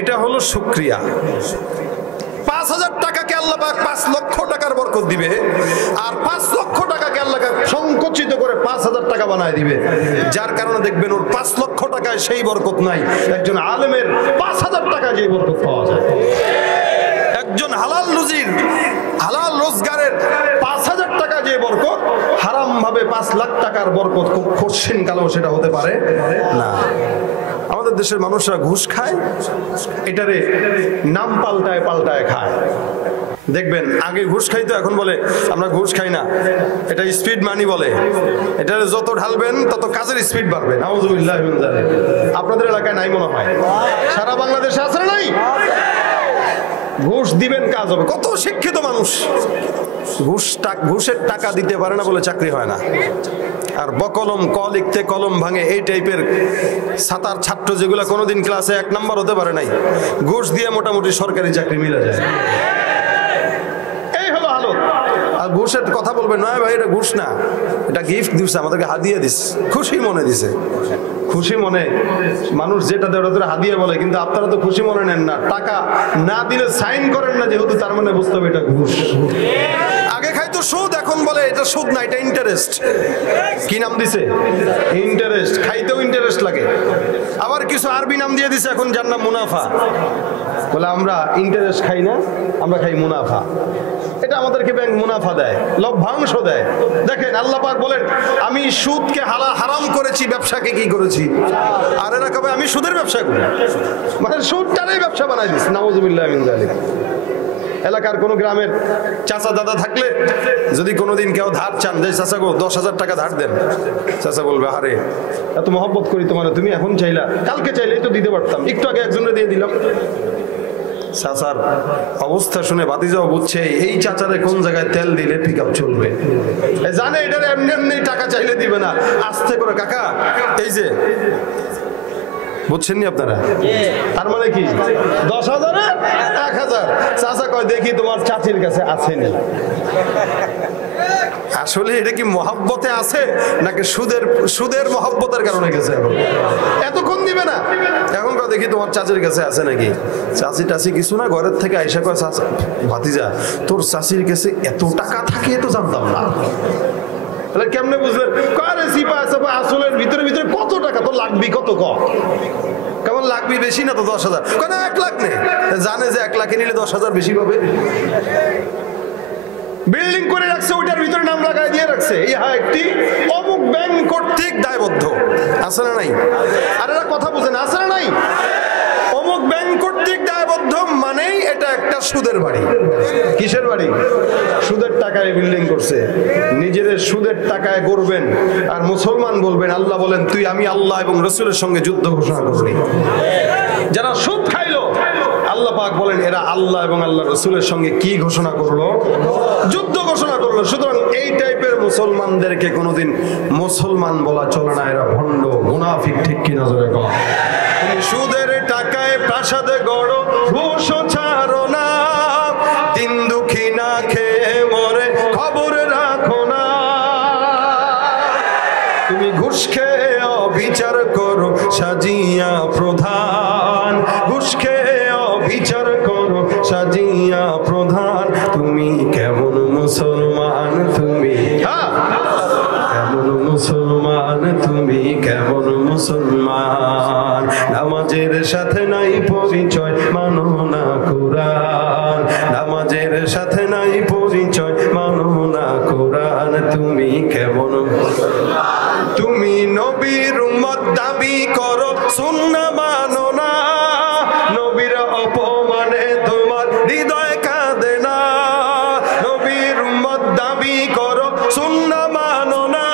এটা হলো শুকরিয়া। 5,000 টাকাকে আল্লাহ পাক 5 লক্ষ টাকার বরকত দিবে, আর 5 লক্ষ টাকাকে আল্লাহ সংকুচিত করে 5,000 টাকা বানায় দিবে। যার কারণে দেখবেন ওর 5 লক্ষ টাকায় সেই বরকত নাই, একজন আলেমের 5,000 টাকায় যে বরকত পাওয়া যায়। একজন হালাল রুজির, হালাল রোজগারের 5,000 টাকা যে বরকত, হারাম ভাবে 5 লাখ টাকার বরকত খুব কঠিন কালেও সেটা হতে পারে না। আমাদের দেশের মানুষরা ঘুষ খায়, এটারে নাম পাল্টায় পাল্টায় খায়। দেখবেন আগে ঘুষ খাইতো, এখন বলে আমরা ঘুষ খাই না, এটা স্পিড মানি বলে। এটা যত ঢালবেন তত কাজের স্পিড বাড়বে। নাউযুবিল্লাহি মিন যালিক। আপনাদের এলাকায় নাই মনে হয়, সারা বাংলাদেশে আছে না নাই? ঘুষ দিবেন কাজ হবে। কত শিক্ষিত মানুষ ঘুষের টাকা দিতে পারে না বলে চাকরি হয় না। আর বকলম, ক লিখতে কলম ভাঙে, এই টাইপের সাতার ছাত্র যেগুলো কোনোদিন ক্লাসে 1 নাম্বার হতে পারে নাই, ঘুষ দিয়ে মোটামুটি সরকারি চাকরি মিলে যায়। এই হলো হালত। আর ঘুষের কথা বলবেন, নয় ভাই এটা ঘুষ না, এটা গিফট দিচ্ছে, আমাদেরকে হাদিয়া দিচ্ছে, খুশি মনে দিছে। খুশি মনে মানুষ যেটা দেয় ওটা হাদিয়া বলে, কিন্তু আপনারা তো খুশি মনে নেন না। টাকা না দিলে সাইন করেন না, যেহেতু তার মানে বুঝতে হবে এটা ঘুষ। আগে খাইতো সুদ, এখন বলে এটা সুদ না, এটা ইন্টারেস্ট। কি নাম দিছে? ইন্টারেস্ট। খাইতেও ইন্টারেস্ট লাগে। আবার কিছু আরবি নাম দিয়ে দিছে এখন, যার নাম মুনাফা। বলে আমরা ইন্টারেস্ট খাই না, আমরা খাই মুনাফা। এটা আমাদেরকে ব্যাংক মুনাফা দেয়, লভ্যাংশ দেয়। দেখেন আল্লাহ পাক বলেন, আমি সুদকে হারাম করেছি, ব্যবসাকে কি করেছি? আর এরা কবে আমি সুদের ব্যবসা করি, মানে সুদটারই ব্যবসা বানাই দিচ্ছি। নাউযুবিল্লাহি মিন যালিক। এলাকার কোন গ্রামের চাচা দাদা থাকলে যদি কোনোদিন কেউ ধার চান, যে চাচা গো 10,000 টাকা ধার দেন, চাচা বলবে, আরে এত মহব্বত করি তোমার, তুমি এখন চাইলা, কালকে চাইলেই তো দিতে পারতাম, একটু আগে একজনের দিয়ে দিলাম। চাচার অবস্থা শুনে ভাতিজাও বুঝছে এই চাচারে কোন জায়গায় তেল দিলে পিকআপ চলবে, জানে এটার এমনি এমনি টাকা চাইলে দিবে না। আস্তে করে, কাকা এই যে, বুঝছেন নি আপনারা? তার মানে কি 10,000 1,000। চাচা কয়, দেখি তোমার চাচির কাছে আছে নি। আসলে এটা কি মহব্বতে আছে নাকি সুদের মহব্বতের কারণে গেছে? এতক্ষণ দিবে না, এখন কয় দেখি তোমার চাচির কাছে আছে নাকি। চাচি টাচি কিছু না, ঘরের থেকে আইসা কয়, চাচা ভাতিজা তোর চাচির কাছে এত টাকা থাকে তো জানতাম না। তাহলে কেমনে বুঝলেন? কারে সিপা সাপা আসলের ভিতরে ভিতরে কত টাকা তো লাগবি, কত কেমন লাগবি? বেশি না তো 10,000। কেন 1 লাখ নেই, জানে যে 1 লাখে নিলে 10,000 বেশি পাবে। বিল্ডিং করে রাখছে, ওইটার ভিতরে নাম লাগাই দিয়ে রাখছে, ইহা একটি অমুক ব্যাংক কর্তৃক দায়বদ্ধ। আছে না নাই? আর এরা কথা বুঝেন, আছে না নাই? অমুক ব্যাংক কর্তৃক দায়বদ্ধ মানেই এটা একটা সুদের বাড়ি। কিসের বাড়ি? সুদের টাকায় বিল্ডিং করছে। নিজেদের সুদের টাকায় গড়বেন আর মুসলমান বলবেন। আল্লাহ বলেন, তুই আমি আল্লাহ এবং রাসূলের সঙ্গে যুদ্ধ ঘোষণা করলি। যারা সুদ খাইলো, আল্লাহ পাক বলেন এরা আল্লাহ এবং আল্লাহ রাসূলের সঙ্গে কি ঘোষণা করলো? যুদ্ধ ঘোষণা করলো। সুতরাং এই টাইপের মুসলমানদেরকে কোনোদিন মুসলমান বলা চলে না, এরা ভণ্ড মুনাফিক। ঠিক কিনা জোরে কও? তুমি সুদের টাকায় প্রাসাদে গড়ো, ঘুষ ছাড়ো না, দিন দুঃখী না খেয়ে মরে খবর রাখো না। তুমি ঘুষ খেয়ে অবিচার করো সাজিয়া প্রধান, ঘুষ খেয়ে অবিচার করো সাজিয়া প্রধান। তুমি কেমন মুসলমান? তুমি কেমন মুসলমান? তুমি কেমন মুসলমান? নামাজের সাথে নাই পরিচয়, মানো না কোরআন। নামাজের সাথে নাই পরিচয়, মানো না কোরআন। তুমি কেমন? তুমি নবীর উম্মত দাবি করো, সুন্নাহ মানো না। নবীর অপমানে তোমার হৃদয় কাঁদে না। নবীর উম্মত দাবি করো, সুন্নাহ মানো না।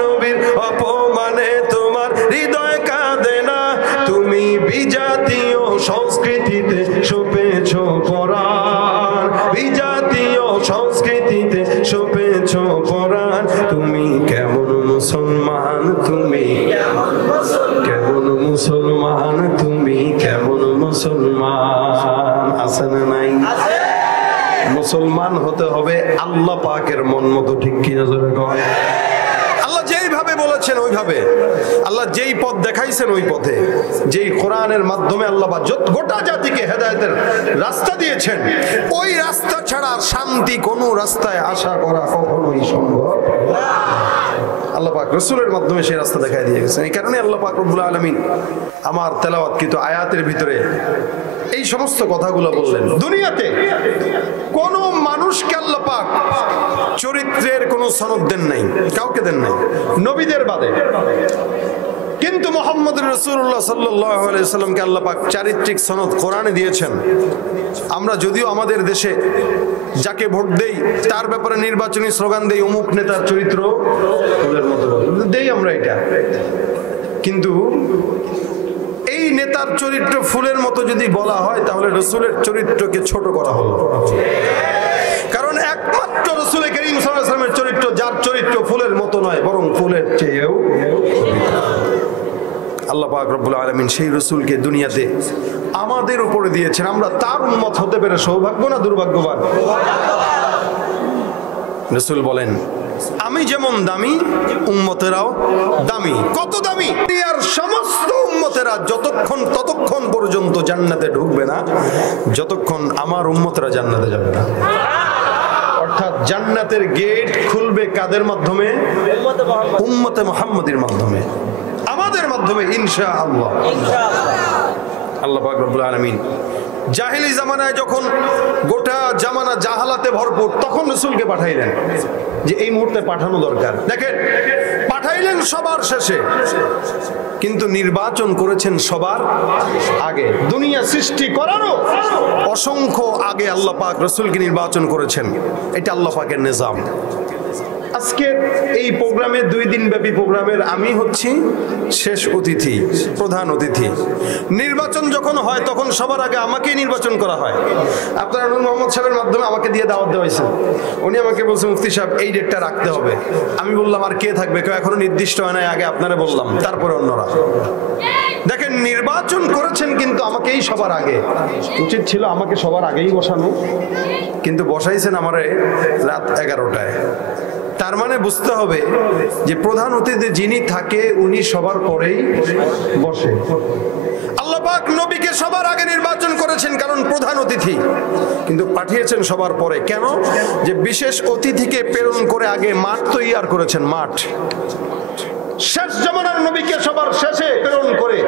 নবীর অপমানে তোমার হৃদয় কাঁদে না। তুমি বিজাতীয় সংস্কৃতিতে সপেছ পরাণ, বিজাতীয় সংস্কৃতিতে সপেছ পরাণ। তুমি কেমন মুসলমান? তুমি কেমন মুসলমান? তুমি কেমন মুসলমান? আছে না নাই? মুসলমান হতে হবে আল্লাহ পাকের মন মতো, ঠিক কিনা জোরে কর। আল্লাহ যেইভাবে বলেছেন ওইভাবে, আল্লাহ যেই পথ দেখাইছেন ওই পথে, যেই কোরআনের মাধ্যমে আল্লাহ গোটা জাতিকে হেদায়েতের রাস্তা দিয়েছেন, ওই রাস্তা ছাড়া শান্তি কোনো রাস্তায় আশা করা কখনোই সম্ভব না। আল্লাহ পাক রাসূলের মাধ্যমে সেই রাস্তা দেখাই দিয়ে গেছেন। এই কারণে আল্লাহ পাক রব্বুল আলামিন আমার তেলাওয়াতকৃত আয়াতের ভিতরে এই সমস্ত কথাগুলো বললেন। দুনিয়াতে কোন মানুষকে আল্লাহ পাক চরিত্রের কোনো সনদ দেন নাই, কাউকে দেন নাই নবীদের বাদে, কিন্তু মুহাম্মদ রাসূলুল্লাহ সাল্লাল্লাহু আলাইহি সাল্লামকে আল্লাহ পাক চারিত্রিক সনদ কোরআনে দিয়েছেন। আমরা যদিও আমাদের দেশে যাকে ভোট দেই তার ব্যাপারে নির্বাচনী স্লোগান দেই অমুক নেতার চরিত্র ফুলের মতো দেই আমরা এটা, কিন্তু এই নেতার চরিত্র ফুলের মতো যদি বলা হয় তাহলে রাসূলের চরিত্রকে ছোট করা হলো। কারণ একমাত্র রাসূল করিম সাল্লাল্লাহু আলাইহি ওয়াসাল্লামের চরিত্র, যার চরিত্র ফুলের মতো নয় বরং ফুলের চেয়েও। আল্লাহ পাক রব্বুল আলামিন সেই রাসূলকে দুনিয়াতে আমাদের উপরে দিয়েছেন। আমরা তার উম্মত হতে পেরে সৌভাগ্য না দুর্ভাগ্যবান? রাসূল বলেন, আমি যেমন দামি উম্মতেরাও দামি। কত দামি? দুনিয়ার সমস্ত উম্মতেরা ততক্ষণ পর্যন্ত জান্নাতে ঢুকবে না যতক্ষণ আমার উম্মতেরা জান্নাতে যাবে না। অর্থাৎ জান্নাতের গেট খুলবে কাদের মাধ্যমে? উম্মতে মুহাম্মাদের মাধ্যমে, আমাদের মাধ্যমে ইনশাআল্লাহ। আল্লাহ পাক রব্বুল আলামিন জাহিলি জামানায় যখন গোটা জামানা জাহালাতে ভরপুর, তখন রাসূলকে পাঠাইলেন যে এই মুহূর্তে পাঠানো দরকার। দেখেন, পাঠাইলেন সবার শেষে, কিন্তু নির্বাচন করেছেন সবার আগে। দুনিয়া সৃষ্টি করারও অসংখ্য আগে আল্লাহ পাক রাসূলকে নির্বাচন করেছেন। এটা আল্লাহ পাকের নিজাম। আজকে এই প্রোগ্রামে 2 দিন ব্যাপী প্রোগ্রামের আমি হচ্ছি শেষ অতিথি, প্রধান অতিথি। নির্বাচন যখন হয় তখন সবার আগে আমাকেই নির্বাচন করা হয়। আপনারা নূর মোহাম্মদ সাহেবের মাধ্যমে আমাকে দিয়ে দাওয়াত দেওয়া হয়েছে। উনি আমাকে বলছেন, মুফতি সাহেব এই ডেটটা রাখতে হবে। আমি বললাম, আর কে থাকবে? কেউ এখনো নির্দিষ্ট হয় নাই, আগে আপনারা বললাম, তারপরে অন্যরা। দেখেন, নির্বাচন করেছেন কিন্তু আমাকেই সবার আগে। উচিত ছিল আমাকে সবার আগেই বসানো, কিন্তু বসাইছেন আমারে রাত 11টায়। তার মানে বুঝতে হবে যে প্রধান অতিথি যিনি থাকে উনি সবার পরেই বসে। আল্লাহ পাক নবীকে সবার আগে নির্বাচন করেছেন কারণ প্রধান অতিথি, কিন্তু পাঠিয়েছেন সবার পরে। কেন? যে বিশেষ অতিথিকে প্রেরণ করে আগে মাঠ তৈয়ার করেছেন। মাঠ শেষ জামানার নবীকে সবার শেষে প্রেরণ করে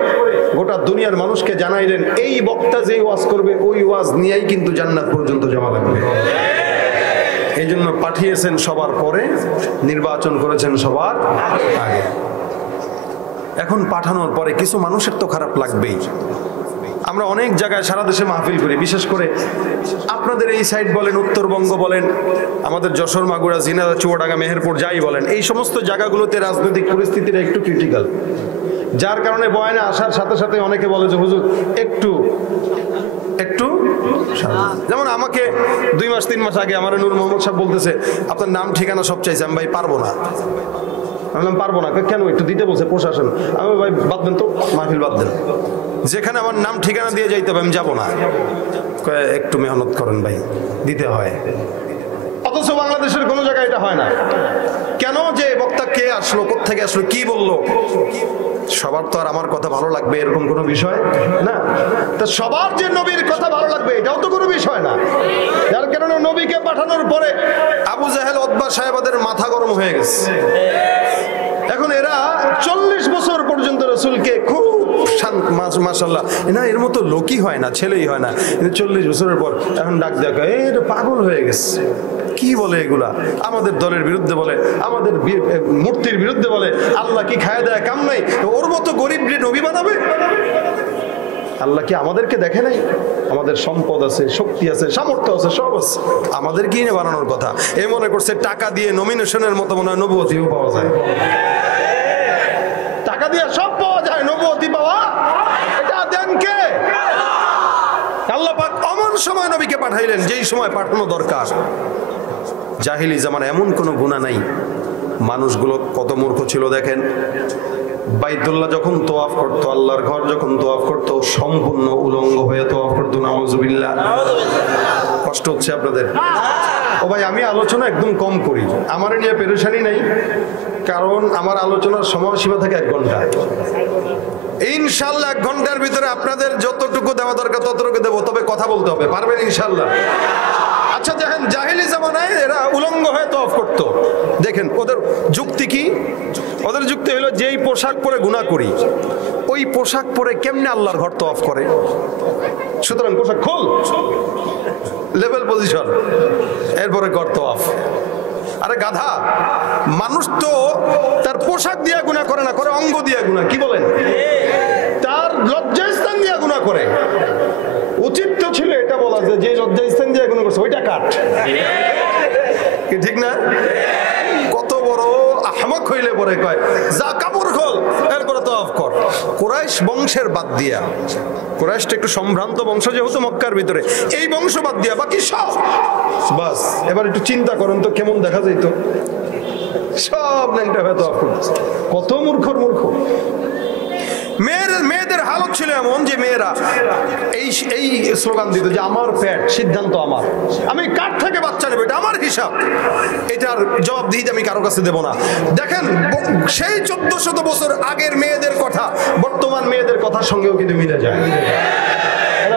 গোটা দুনিয়ার মানুষকে জানাইলেন এই বক্তা যে ওয়াজ করবে ওই ওয়াজ নিয়েই কিন্তু জান্নাত পর্যন্ত যাওয়া লাগবে। এই জন্য পাঠিয়েছেন সবার পরে, নির্বাচন করেছেন সবার আগে। এখন পাঠানোর পরে কিছু মানুষের তো খারাপ লাগবেই। আমরা অনেক জায়গায় সারা দেশে মাহফিল করি, বিশেষ করে আপনাদের এই সাইড বলেন, উত্তরবঙ্গ বলেন, আমাদের যশোর, মাগুরা, জিনাদা, চুয়াডাঙ্গা, মেহেরপুর যাই বলেন, এই সমস্ত জায়গাগুলোতে রাজনৈতিক পরিস্থিতিটা একটু ক্রিটিক্যাল। যার কারণে বয়ানে আসার সাথে সাথে অনেকে বলে যে হুজুর একটু যেমন আমাকে 2 মাস 3 মাস আগে আমার নূর মোহাম্মদ সাহেব বলতেছে আপনার নাম ঠিকানা সব চাইছে। আমি ভাই পারবো না। আমি বললাম পারবো না কেন? একটু দিতে বলছে প্রশাসন। আমি ভাই বাদ দেন তো, মাহফিল বাদ দেন, যেখানে আমার নাম ঠিকানা দিয়ে যাইতে হবে আমি যাবো না। একটু মেহনত করেন ভাই, দিতে হয়। অথচ বাংলাদেশের কোনো জায়গায় এটা হয় না। কেন? যে বক্তা কে আসলো, কোত্থেকে আসলো, কি বললো, সবার তো আর আমার কথা ভালো লাগবে এরকম কোনো বিষয় না। তা সবার যে নবীর কথা ভালো লাগবে এটাও তো কোনো বিষয় না। যার কারণে নবীকে পাঠানোর পরে আবু জাহেল, উতবা সাহেবদের মাথা গরম হয়ে গেছে। এখন এরা 40 বছর পর্যন্ত রাসূলকে খুব মাশাআল্লাহ, না এর মতো লোকই হয় না, ছেলেই হয় না, কিন্তু 40 বছরের পর এখন ডাক দেখা এটা পাগল হয়ে গেছে। কি বলে এগুলা? আমাদের দলের বিরুদ্ধে বলে, আমাদের মূর্তির বিরুদ্ধে বলে, আল্লাহ কি খায় দেয় কাম নাই, ওর মতো গরিব নবী বানাবে? আল্লাহ কি আমাদেরকে দেখে নাই? আমাদের সম্পদ আছে, শক্তি আছে, সামর্থ্য আছে, সব আছে, আমাদের কি নিয়ে বানানোর কথা? এ মনে করছে টাকা দিয়ে নমিনেশনের মতো মনে হয় নবুয়তিও পাওয়া যায়। টাকা দিয়ে সব পাওয়া যায়, নবুয়তি পাওয়া এটা দেন কে? আল্লাহ পাক অমন সময় নবীকে পাঠাইলেন যেই সময় পাঠানো দরকার। জাহিলি জামানায় এমন কোনো গুনাহ নাই। মানুষগুলো কত মূর্খ ছিল দেখেন। বাইতুল্লাহ যখন তোয়াফ করতো, আল্লাহর ঘর যখন তোয়াফ করতো, সম্পূর্ণ উলঙ্গ হয়ে তোয়াফ করতো। নাউযুবিল্লাহ। কষ্ট হচ্ছে আপনাদের? ও ভাই, আমি আলোচনা একদম কম করি, আমার নিয়ে পেরেশানি নাই, কারণ আমার আলোচনার সময়সীমা থাকে 1 ঘন্টা। ইনশাল্লাহ 1 ঘন্টার ভিতরে আপনাদের যতটুকু দেওয়া দরকার ততটুকু দেবো, তবে কথা বলতে হবে। পারবেন ইনশাল্লাহ? আচ্ছা, দেখেন জাহেলি জামানায় এরা উলঙ্গ হয়ে তওয়াফ করতো। দেখেন ওদের যুক্তি কি? ওদের যুক্তি হলো যেই পোশাক পরে গুনাহ করি, ওই পোশাক পরে কেমনে আল্লাহর ঘর তওয়াফ করে? সুতরাং পোশাক খোল, লেভেল পজিশন, এরপরে ঘর তওয়াফ। আরে গাধা, মানুষ তো তার পোশাক দিয়ে গুনাহ করে না, করে অঙ্গ দিয়ে গুনাহ। কি বলেন? তার লজ্জাস্থান দিয়ে গুনাহ করে। উচিত তো ছিল এটা বলা যে লজ্জাস্থান দিয়ে গুনাহ করছে ওইটা কাট, কি ঠিক না? কত বড় আহমক হইলে পরে কয় যা কাপড় খোল, এরপরে তওয়াফ কর। কুরাইশ বংশের বাদ দিয়া, কুরাইশটা একটু সম্ভ্রান্ত বংশ যেহেতু মক্কার ভিতরে, এই বংশ বাদ দিয়া বাকি সব বাস। এবার একটু চিন্তা করেন তো কেমন দেখা যাইতো? সব ল্যাংটা হয়ে তওয়াফ করতেছে। কত মূর্খর মূর্খ। মেয়েদের হালত ছিল এমন যে মেয়েরা এই স্লোগান দিত যে আমার পেট, সিদ্ধান্ত আমার, আমি কার থেকে বাচ্চা নেব, এটা আমার হিসাব, এটার জবাব দিতে আমি কারো কাছে দেব না। দেখেন সেই 1400 বছর আগের মেয়েদের কথা বর্তমান মেয়েদের কথার সঙ্গেও কিন্তু মিলে যায়।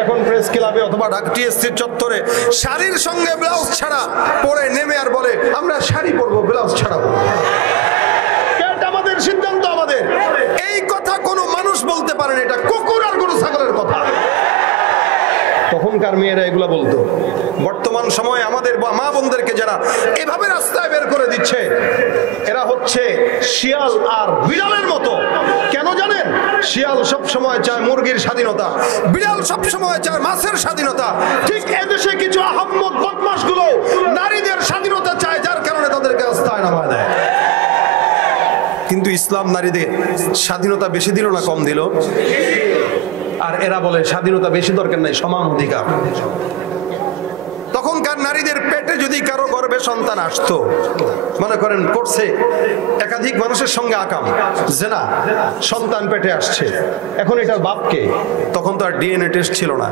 এখন প্রেস ক্লাবে অথবা টিএসসির চত্বরে শাড়ির সঙ্গে ব্লাউজ ছাড়া পরে নেমে আর বলে আমরা শাড়ি পরবো, ব্লাউজ ছাড়া পরবো, আমাদের সিদ্ধান্ত আমাদের। এই কথা কোনো মানুষ বলতে পারে না, এটা কুকুর আর গরু ছাগলের কথা। তখনকার মেয়েরা এগুলা বলতো। বর্তমান সময়ে আমাদের মা বোনদেরকে যারা এভাবে রাস্তায় বের করে দিচ্ছে, এরা হচ্ছে শিয়াল আর বিড়ালের মতো। কেন জানেন? শিয়াল সব সময় চায় মুরগির স্বাধীনতা, বিড়াল সব সময় চায় মাছের স্বাধীনতা। ঠিক এদেশে কিছু আহম্মক বদমাশগুলো নারীদের স্বাধীনতা চায়, যার কারণে তাদেরকে রাস্তায় নামায় দেয়। কিন্তু ইসলাম নারীদের স্বাধীনতা বেশি দিল না কম দিল? আর এরা বলে স্বাধীনতা বেশি দরকার নাই, সমান অধিকার। তখনকার নারীদের পেটে যদি কারো গর্ভে সন্তান আসতো, মনে করেন করছে একাধিক মানুষের সঙ্গে আকাম, জেনা, সন্তান পেটে আসছে, এখন এটার বাপকে, তখন তো আর ডিএনএ টেস্ট ছিল না।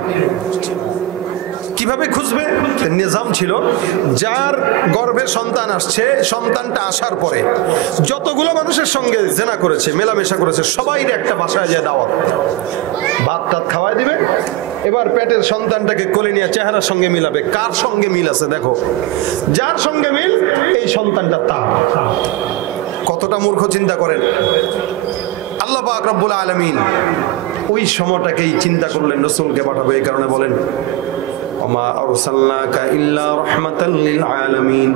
কিভাবে খুঁজবে? নিজাম ছিল যার গর্ভে সন্তান আসছে, সন্তানটা আসার পরে যতগুলো মানুষের সঙ্গে জেনা করেছে, মেলামেশা করেছে, সবাই একটা বাসায় যায় দাওয়াত, ভাত টাত খাওয়াই দিবে। এবার পেটের সন্তানটাকে কোলে নিয়ে চেহারার সঙ্গে মিলাবে, কার সঙ্গে মিল আছে দেখো, যার সঙ্গে মিল এই সন্তানটা তার। কতটা মূর্খ চিন্তা করেন। আল্লাহ পাক রব্বুল আলামিন ওই সময়টাকেই চিন্তা করলেন, রাসূলকে পাঠাবে, এই কারণে বলেন ওমা আরসালনাকা ইল্লা রাহমাতাল লিল আলামিন।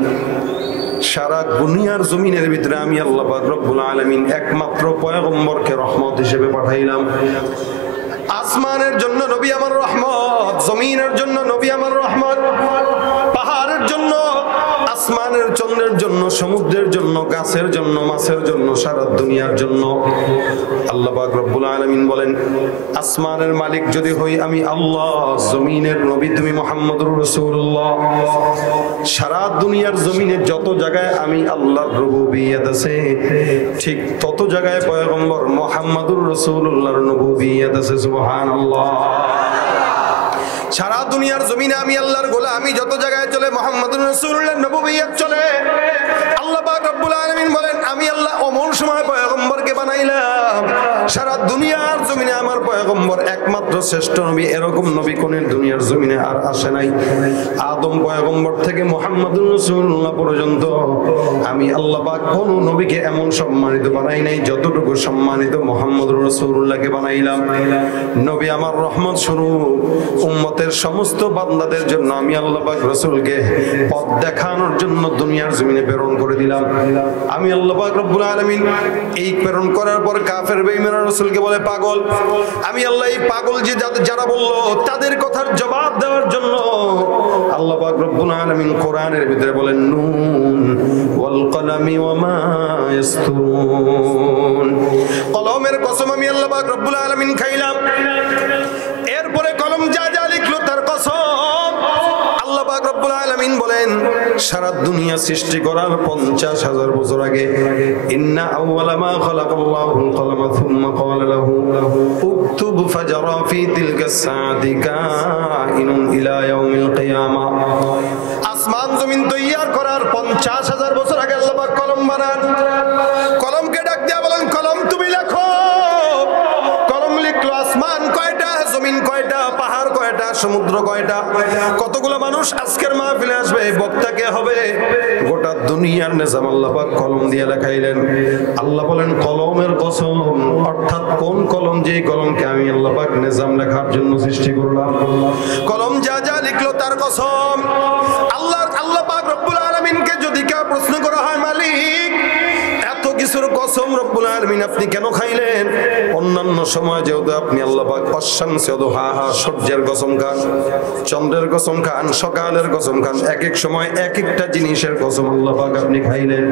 সারা দুনিয়ার জমিনের ভিতরে আমি আল্লাহ পাক রব্বুল আলামিন একমাত্র পয়গম্বরকে রহমত হিসেবে পাঠাইলাম। আসমানের জন্য নবী আমার রহমত, জমিনের জন্য নবী আমার রহমত, পাহাড়ের জন্য, আসমানের চন্দ্রের জন্য, সমুদ্রের জন্য, গাছের জন্য, মাছের জন্য, সারা দুনিয়ার জন্য। আল্লাহ পাক রব্বুল আলামিন বলেন আসমানের মালিক যদি হই আমি আল্লাহ, জমিনের নবী তুমি মুহাম্মদুর রাসূলুল্লাহ। সারা দুনিয়ার জমিনে যত জায়গায় আমি আল্লাহর রুবুবিয়ত আছে, ঠিক তত জায়গায় পয়গম্বর মুহাম্মদুর রাসূলুল্লাহর নবুবিয়ত আছে। সুবহানাল্লাহ। সারা দুনিয়ার জমিনে আমি আল্লাহর গোলাম, আমি যত জায়গায় চলে মুহাম্মদুর রাসূলুল্লাহর নবুবিয়ত চলে। আল্লাহ পাক রব্বুল আলামিন বলেন আমি আল্লাহ অমন সময় পয়গম্বরকে বানাইলাম। সারা দুনিয়ার জমিনে আমার পয়গম্বর একমাত্র শ্রেষ্ঠ নবী, এরকম নবী কোন দুনিয়ার জমিনে আর আসে নাই। আদম পয়গম্বর থেকে মুহাম্মদুর রাসূলুল্লাহ পর্যন্ত আমি আল্লাহ পাক কোন নবীকে এমন সম্মানিত বানাই নাই যতটুকু সম্মানিত মুহাম্মদুর রাসূলুল্লাহকে বানাইলাম। নবী আমার রহমত স্বরূপ, উম্মতের সমস্ত বান্দাদের জন্য আমি আল্লাহ পাক রাসূলকে পথ দেখানোর জন্য দুনিয়ার জমিনে প্রেরণ করে দিলাম। আমি আল্লাহ পাক রব্বুল আলামিন এই প্রেরণ করার পর কাফের বেঈমান রাসূলকে বলে পাগল। আমি আল্লাহ এই পাগল যে যারা বলল তাদের কথার জবাব দেওয়ার জন্য আল্লাহ পাক রব্বুল আলামিন কোরআনের ভিতরে বলেন নুন ওয়াল কলামি ওয়া মা ইয়াসতুরুন। কলমের কসম আমি আল্লাহ পাক রব্বুল আলামিন খাইলাম। এরপরে কলম যা যা লিখলো তার কসম। আল্লাহ পাক রব্বুল আলামিন বলেন সারা দুনিয়া সৃষ্টি করার 50,000 বছর আগে ইন্না আউওয়ালা মা খালাকাল্লাহুল কলাম সুম্মা ক্বালা লাহু উকতুব ফাজারা ফি তিলকাস সাআতি কাইনুন ইলা ইয়াউমিল কিয়ামাহ। আসমান জমিন তৈয়ার করার 50,000 বছর আগে আল্লাহ পাক কলম বানান। কলমকে ডাক দিয়া বলেন, কলম তুমি লেখো। কলম লিখলো আসমান কয়টা, জমিন কয়টা, পাহাড় কয়টা, সমুদ্র কয়টা, কতগুলো মানুষ আজকের মাহফিলে আসবে, বক্তা কে হবে, গোটা দুনিয়ার নিজাম আল্লাহ পাক কলম দিয়ে লেখাইলেন। আল্লাহ বলেন কলমের কসম, অর্থাৎ কোন কলম, যে কলমকে আমি আল্লাহ পাক নিজাম লেখার জন্য সৃষ্টি করলাম। কলম যা যা লিখলো তার কসম। আল্লাহ পাক রব্বুল আলামিনকে যদি কেউ প্রশ্ন করা হয়, মালিক এত কিছুর কসম রব্বুল আলামিন আপনি কেন খাইলেন? অন্যান্য সময় যেহেতু আপনি আল্লাহ পাক অশামসি দুহাহা, সূর্যের কসম খান, চন্দ্রের কসম খান, সকালের কসম খান, এক এক সময় এক একটা জিনিসের কসম আল্লাহ পাক আপনি খাইলেন।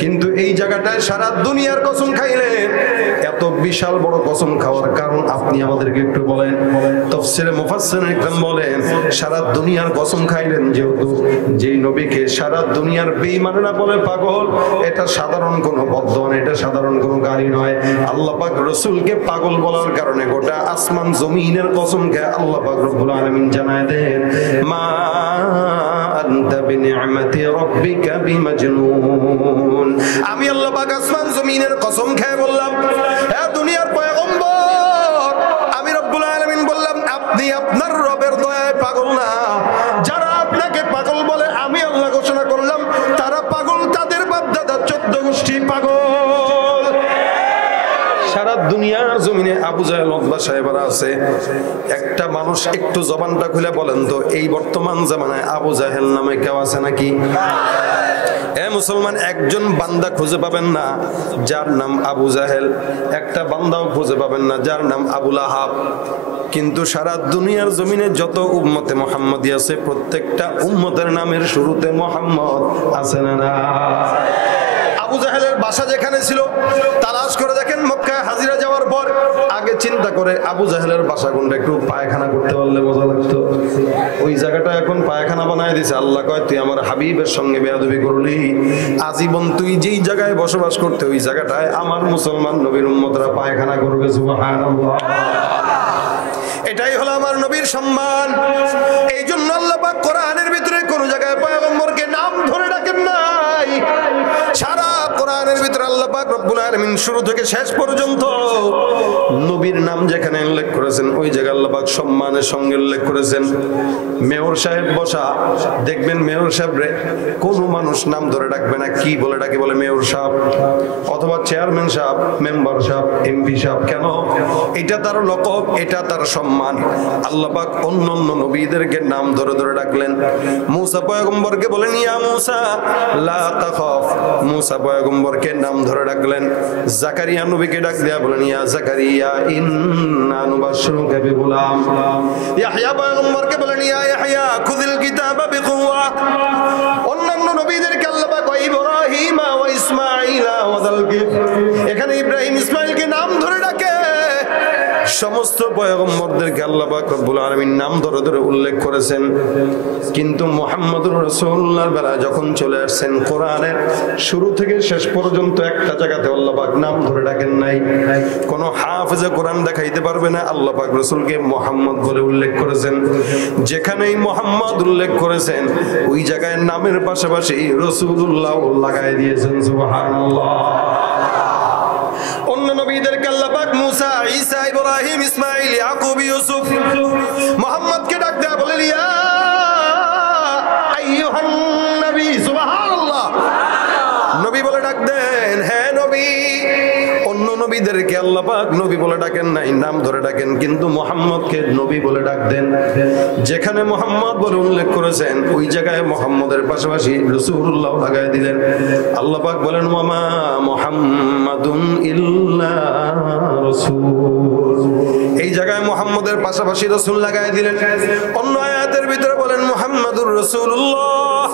কিন্তু এই জায়গাটায় সারা দুনিয়ার কসম খাইলেন। এত বিশাল বড় কসম খাওয়ার কারণ আপনি আমাদেরকে একটু বলেন। তাফসীরে মুফাসসিরিন ইকরাম বলেন সারা দুনিয়ার কসম খাইলেন যেহেতু যেই নবীকে সারা দুনিয়ার বেঈমানেরা বলে পাগল, এটা সাধারণ কোনো বদন, এটা সাধারণ কোনো গালি নয়। আল্লাহ পাক রাসূলকে পাগল বলার কারণে গোটা আসমান জমিনের কসমকে আল্লাহ পাক রব্বুল আলামিন জানায় দেন, মা আনতা বিনিআমাতি রাব্বিকা বিমাজনুন। আমি আল্লাহ পাক আসমান জমিনের কসম খেয়ে বললাম, হে দুনিয়ার পয়গম্বর, আমি রব্বুল আলামিন বললাম আপনি আপনার রবের দয়ায় পাগল না। যারা আপনাকে পাগল বলে আমি আল্লাহ ঘোষণা করলাম তারা পাগল, তাদের বাপ দাদা 14 গোষ্ঠী পাগল। সারা দুনিয়ার জমিনে আবু জাহেল উতবা সাহেবরা আছে। একটা মানুষ একটু জবানটা খুলে বলেন তো, এই বর্তমান জামানায় আবু জাহেল নামে কেউ আছে নাকি? মুসলমান একজন বান্দা খুঁজে পাবেন না যার নাম আবু জাহেল, একটা বান্দাও খুঁজে পাবেন না যার নাম আবু লাহাব। কিন্তু সারা দুনিয়ার জমিনে যত উম্মতে মুহাম্মাদি আছে প্রত্যেকটা উম্মতের নামের শুরুতে মুহাম্মদ আছে না না? আবু জাহেলের বাসা যেখানে ছিল তালাশ করে দেখেন, মক্কায় হাজিরা যাওয়ার পর আগে চিন্তা করে আবু জাহেলের বাসা কোনটা, একটু পায়খানা করতে পারলে মজা লাগতো। ওই জায়গাটা এখন পায়খানা বানায় দিছে। আল্লাহ কয় তুই আমার হাবিবের সঙ্গে বেয়াদবি করলি, আজীবন তুই যেই জায়গায় বসবাস করতে ওই জায়গাটায় আমার মুসলমান নবীর উম্মতরা পায়খানা করবে। সুবহানাল্লাহ। এটাই হলো আমার নবীর সম্মান। এই জন্য আল্লাহ পাক কোরআনের ভিতরে কোন জায়গায় পয়গম্বরকে নাম ধরে ডাকেন নাই। সারা কোরআনের ভিতরে আল্লাহ পাক রব্বুল আলামিন শুরু থেকে শেষ পর্যন্ত নবীর নাম যেখানে উল্লেখ করেছেন ওই জায়গায় আল্লাহ পাক সম্মানের সঙ্গে উল্লেখ করেছেন। মেয়র সাহেব বসা, দেখবেন মেয়র সাহেব রে কোনো মানুষ নাম ধরে ডাকবে না, কি বলে ডাকে, বলে মেয়র সাহেব অথবা চেয়ারম্যান সাহেব, মেম্বার সাহেব, এমপি সাহেব। কেন? এটা তার লকব, এটা তার সম্মান। আল্লাহ পাক অন্যান্য নবীদেরকে নাম ধরে ধরে ডাকলেন। মুসা পয়গম্বরকে বলেন ইয়া মুসা লা তাখাফ, মুসা পয়গম্বরকে নাম ধরে ডাকলেন। জাকারিয়া নবীকে ডাক দেয়া বলেন ইয়া জাকারিয়া ইন্না নুবাশশিরুকা বিগুলাম। ইয়াহইয়া পয়গম্বরকে বলেন ইয়া ইয়াহইয়া খুযিল কিতাবা বিকুওয়া। অন্যান্য নবীদেরকে আল্লাহ পাক ইব্রাহিম ওয়া ইসমাঈলা ওয়া যালকিফ, এখানে ইব্রাহিম ইসমাঈলকে নাম ধরে ডাকে। সমস্ত পয়গম্বরদেরকে আল্লাহ পাক রব্বুল আলামিন নাম ধরে ধরে উল্লেখ করেছেন। কিন্তু মুহাম্মদুর রাসূলুল্লাহর বেলা যখন চলে আসছেন কোরআনের শুরু থেকে শেষ পর্যন্ত একটা জায়গাতে আল্লাহ পাক নাম ধরে ডাকেন নাই। কোন হাফেজে কোরআন দেখাইতে পারবে না আল্লাহ পাক রাসূলকে মুহাম্মদ বলে উল্লেখ করেছেন। যেখানেই মুহাম্মদ উল্লেখ করেছেন ওই জায়গায় নামের পাশাপাশি রাসূলুল্লাহ লাগাই দিয়েছেন। সুবহানাল্লাহ। অন্য নবীদেরকে আল্লাহ পাক মুসা, ঈসা, ইব্রাহিম, ইসমাঈল, ইয়াকুব, ইউসুফ, মুহাম্মদকে ডাক দেয়া বলেন ইয়া আইয়ুহান নবী। সুবহানাল্লাহ। নবী বলে ডাক দেন, হে নবী। অন্য নবীদেরকে আল্লাহ পাক নবী বলে ডাকেন নাই, নাম ধরে ডাকেন। কিন্তু মুহাম্মদকে নবী বলে ডাক দেন। যেখানে মুহাম্মদ বলে উল্লেখ করেছেন ওই জায়গায় মুহাম্মদের পাশাপাশি রাসূলুল্লাহ লাগায় দিলেন। আল্লাহ পাক বলেন ওয়ামা মুহাম্মাদুন ইল্লা রাসূল, এই জায়গায় মুহাম্মদের পাশাপাশি রাসূল লাগায় দিলেন। অন্য আয়াতের ভিতরে বলেন মুহাম্মাদুর রাসূলুল্লাহ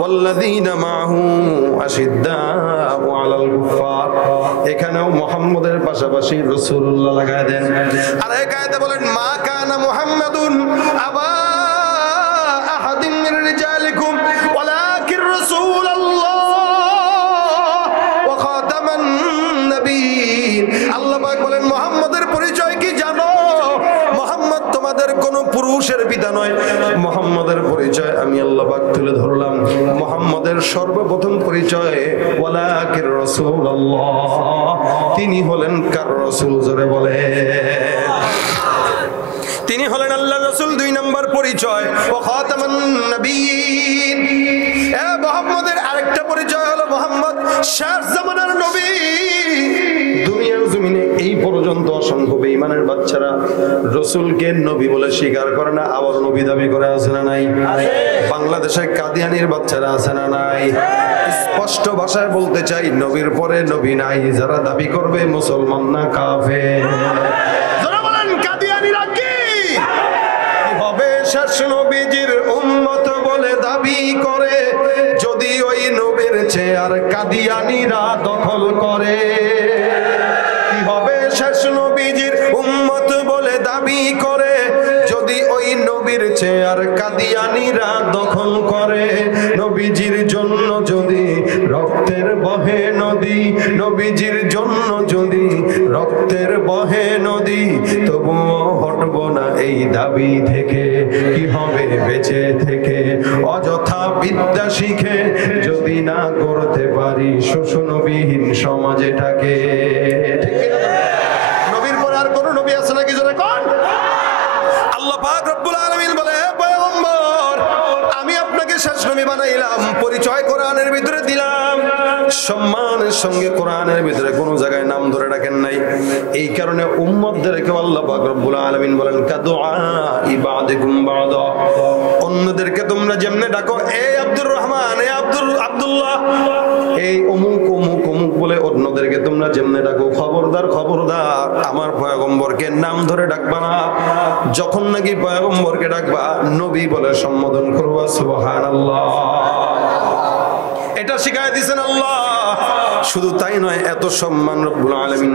ওয়াল্লাযীনা মাআহু আশিদ্দাউ আলাল কুফফার, এখানেও মুহাম্মদের পাশাপাশি রাসূলুল্লাহ লাগায় দেন। আর এই আয়াতে বলেন মা কানা মুহাম্মাদুন আবা আহাদিন মির রিজালিকুম ওয়ালাকিন কোন পুরুষের পিতা নয়। মুহাম্মাদের পরিচয় আমি আল্লাহ পাক তুলে ধরলাম। মুহাম্মাদের সর্বপ্রথম পরিচয় ওয়ালাকির রাসূলুল্লাহ, তিনি হলেন কার রাসূল? জোরে বলে, তিনি হলেন আল্লাহর রাসূল। 2 নম্বর পরিচয় ওয়া খাতামান নবিয়্যিন। মুহাম্মাদের আরেকটা পরিচয় হলো মুহাম্মদ শেষ জামানার নবী। দুনিয়ার জমিনে এই পর্যন্ত অসংখ্য বেঈমানের বাচ্চারা রাসূলকে নবী বলে স্বীকার করে না, আবার নবী দাবি করে, আছে না নাই? বাংলাদেশে কাদিয়ানির বাচ্চারা আছে না নাই? স্পষ্ট ভাষায় বলতে চাই, নবীর পরে নবী নাই। যারা দাবি করবে মুসলমান না কাফের। যারা বলেন কাদিয়ানিরা কি হবে? শেষ নবীজির উম্মত বলে দাবি করে, যদি ওই নবীর চেয়ার কাদিয়ানিরা দখল করে। কি হবে? শেষ নবীজির উম্মত বলে দাবি করে, যদি ওই নবীর চেয়ার কাদিয়ানিরা দখল করে। নবীজির জন্য যদি রক্তের বহে নদী, নবীজির জন্য যদি রক্তের বহে নদী, তবুও হটব না এই দাবি থেকে। কি হবে বেঁচে থেকে অযথা বিদ্যা শিখে, যদি না করতে পারি শোষণবিহীন সমাজটাকে? নবীর পর আর কোন নবী আছে নাকি? জোরে কোন? আল্লাহ পাক রব্বুল আলামিন বলে, পয়গম্বর আমি আপনাকে শেষ নবী বানাইলাম, পরিচয় কোরআনের ভিতরে দিলাম, সম্মানের সঙ্গে কোরআনের ভিতরে কোনো জায়গায় নাম ধরে ডাকেন নাই। এই কারণে উম্মতদেরকে আল্লাহ পাক রব্বুল আলামিন বলেন কাদুআ ইবাদিকুম বাদা, অন্যদেরকে তোমরা যেমনে ডাকো, এ আব্দুর রহমান, এ আব্দুল্লাহ, এই অমুক অমুক অমুক বলে অন্যদেরকে তোমরা যেমনে ডাকো, খবরদার খবরদার আমার পয়গম্বরকে নাম ধরে ডাকবা না। যখন নাকি পয়গম্বরকে ডাকবা নবী বলে সম্বোধন করবা। সুবহানাল্লাহ, এটা শিখায় দিয়েছেন আল্লাহ। শুধু তাই নয়, এত সম্মান রব্বুল আলামিন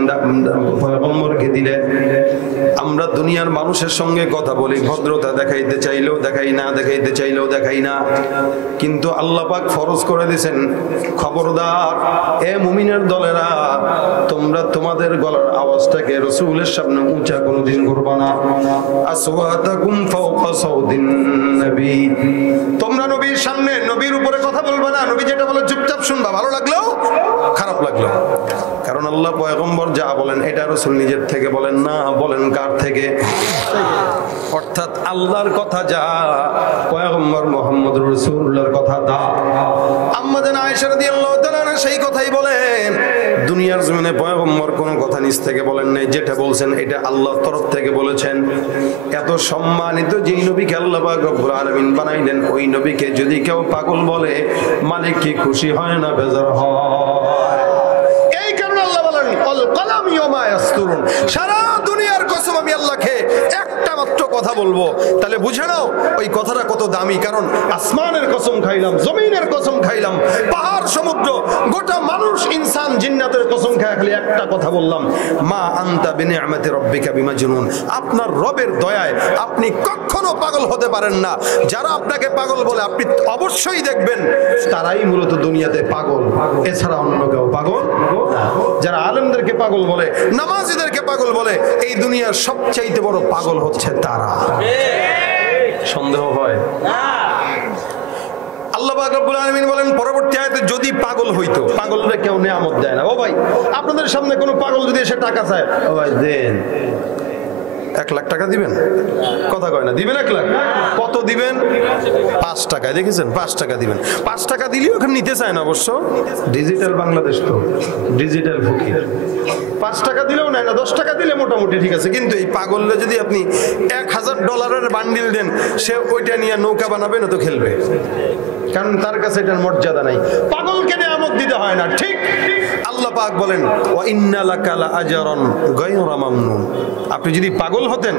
পয়গম্বরকে দিলে আমরা দুনিয়ার মানুষের সঙ্গে কথা বলি, ভদ্রতা দেখাইতে চাইলেও দেখাই না, দেখাইতে চাইলেও দেখাই না। কিন্তু আল্লাহ পাক ফরজ করে দিয়েছেন, খবরদার এ মুমিনের দলেরা, তোমরা তোমাদের গলার আওয়াজটাকে রাসূলের সামনে উঁচা কোনোদিন করবা না। আসওয়াতাকুম ফাওকা সাউতিন নবী, তোমরা নবীর সামনে নবীর উপরে কথা বলবা না। নবী যেটা বলে চুপচাপ শুনবা, ভালো লাগলেও খারাপ লাগলো। কারণ আল্লাহ পয়গম্বর যা বলেন এটা রাসূল নিজের থেকে বলেন না, বলেন কার থেকে? অর্থাৎ আল্লাহর কথা যা, পয়গম্বর মুহাম্মদুর রাসূলুল্লাহর কথা তা। আম্মা জান আয়েশা রাদিয়াল্লাহু তাআলা সেই কথাই বলেন। দুনিয়ার জমিনে পয়গম্বর কোনো কথা নিজ থেকে বলেন নাই, যেটা বলছেন এটা আল্লাহর তরফ থেকে বলেছেন। এত সম্মানিত যেই নবীকে আল্লাহ পাক রব্বুল আলামিন বানাইলেন, ওই নবীকে যদি কেউ পাগল বলে, মালিক কি খুশি হয় না বেজার হয়? এই কারণে আল্লাহ বলেন আল কলাম ইয়ামা ইয়াসতুরুন, সারা দুনিয়ার কসম আমি আল্লাহকে একটা মাত্র কথা বলবো। তাহলে বুঝে নাও ওই কথাটা কত দামি। কারণ আসমানের কসম খাইলাম, জমিনের কসম খাইলাম, পাহাড় সমুদ্র গোটা মানুষ ইনসান জিন্নাতের কসম খায়, খালি একটা কথা বললাম, মা আনতা বিনিআমাতি রাব্বিকা বিমাজনুন, আপনার রবের দয়ায় আপনি কখনো পাগল হতে পারেন না। যারা আপনাকে পাগল বলে আপনি অবশ্যই দেখবেন তারাই মূলত দুনিয়াতে পাগল, এছাড়া অন্য কেউ পাগল না। যারা আলেমদেরকে পাগল বলে, নামাজীদেরকে পাগল বলে, এই দুনিয়ার সবচাইতে বড় পাগল হচ্ছে তারা। সন্দেহ হয় না? আল্লাহ পাক রব্বুল আলামিন বলেন পরবর্তী আয়াতে, যদি পাগল হইতো, পাগলরে কেউ নিয়ামত দেয় না। ও ভাই, আপনাদের সামনে কোনো পাগল যদি এসে টাকা চায়, ও ভাই দেন, 1 লাখ টাকা দিবেন? কথা কয় না, দিবেন 1 লাখ? কত দিবেন? 5 টাকায়। দেখেছেন, 5 টাকা দিবেন। 5 টাকা দিলেও এখন নিতে চায় না। অবশ্য ডিজিটাল বাংলাদেশ তো, ডিজিটাল ফকির। 5 টাকা দিলেও নেয় না, 10 টাকা দিলে মোটামুটি ঠিক আছে। কিন্তু এই পাগলরে যদি আপনি $1000 বান্ডিল দেন, সে ওইটা নিয়ে নৌকা বানাবে না তো খেলবে, কারণ তার কাছে এটার মর্যাদা নাই। পাগলকে নিয়ামত দিতে হয় না, ঠিক? আল্লাহ পাক বলেন ওয়া ইন্না লাকা লাআজরান গায়রা মামনুন, আপনি যদি পাগল হতেন,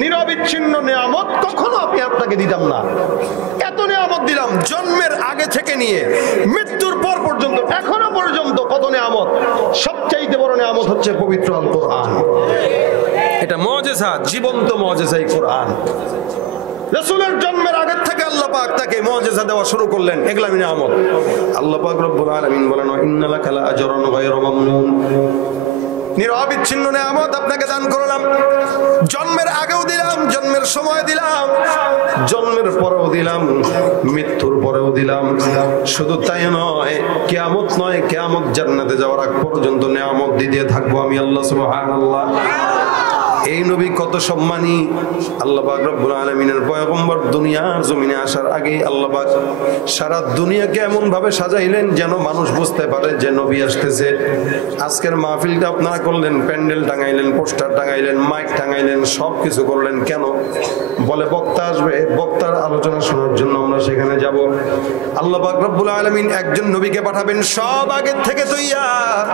নিরবিচ্ছিন্ন নিয়ামত কখনো আমি আপনাকে দিতাম না। এত নিয়ামত দিলাম, জন্মের আগে থেকে নিয়ে মৃত্যুর পর পর্যন্ত, এখনো পর্যন্ত কত নিয়ামত। সবচাইতে বড় নিয়ামত হচ্ছে পবিত্র আল কোরআন। এটা মুজিজা, জীবন্ত মুজিজা এই কোরআন। রাসূলের জন্মের আগে থেকে আল্লাহ পাক তাকে মুজিজা দেওয়া শুরু করলেন, এগুলা নিয়ামত। আল্লাহ পাক রব্বুল আলামিন বলেন ইন্না লাকা লাআজরান গায়রা মামনুন, নিরবিচ্ছিন্ন নিয়ামত আপনাকে দান করলাম। জন্মের আগেও দিলাম, জন্মের সময় দিলাম, জন্মের পরেও দিলাম, মৃত্যুর পরেও দিলাম। শুধু তাই নয়, কিয়ামত নয়, কিয়ামত জান্নাতে যাওয়ার আগ পর্যন্ত নিয়ামত দিতে থাকবো আমি আল্লাহ সুবহানাল্লাহ। এই নবী কত সম্মানী। আল্লাহ পাক রব্বুল আলামিনের পয়গম্বর দুনিয়ার জমিনে আসার আগেই আল্লাহ পাক সারা দুনিয়াকে এমন ভাবে সাজাইলেন যেন মানুষ বুঝতে পারে যে নবী আসতেছে। আজকের মাহফিলটা আপনারা করলেন, প্যান্ডেল টাঙাইলেন, পোস্টার টাঙাইলেন, মাইক টাঙাইলেন, সব কিছু করলেন কেন? বলে বক্তা আসবে, বক্তার আলোচনা শোনার জন্য আমরা সেখানে যাব। আল্লাহ পাক রব্বুল আলামিন একজন নবীকে পাঠাবেন সব আগের থেকে তৈয়ার,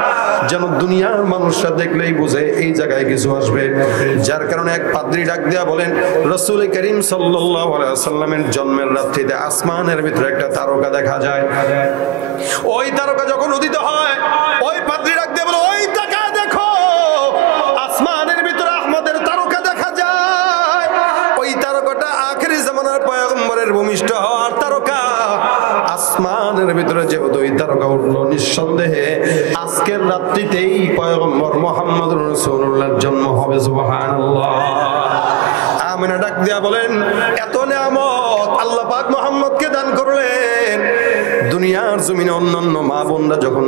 যেন দুনিয়ার মানুষরা দেখলেই বুঝে এই জায়গায় কিছু আসবে। যার কারণে এক পাদ্রী ডাক দেয়া বলেন, রাসূল করিম সাল্লাল্লাহু আলাইহি ওয়াসাল্লামের জন্মের রাত্রিতে আসমানের ভিতরে একটা তারকা দেখা যায়। ওই তারকা যখন উদিত হয়, ওই পাদ্রী ডাক দেয়া বলে, ওই তারকা দেখো, আসমানের ভিতরে আহমদের তারকা দেখা যায়। ওই তারকাটা আখেরি জামানার পয়গম্বরের ভূমিষ্ঠ হওয়ার তারকা। আসমানের ভিতরে যেহেতু ওই তারকা উঠলো, নিঃসন্দেহে আজকের রাত্রিতেই পয়গম্বর মুহাম্মদুর রাসূলুল্লাহর জন্ম হবে। সুবহানাল্লাহ। আমিনা ডাক দিয়া বলেন, এত নিয়ামত আল্লাহ পাক মুহাম্মদকে দান করলেন। দুনিয়ার জমিনে অন্যান্য মা বোনরা যখন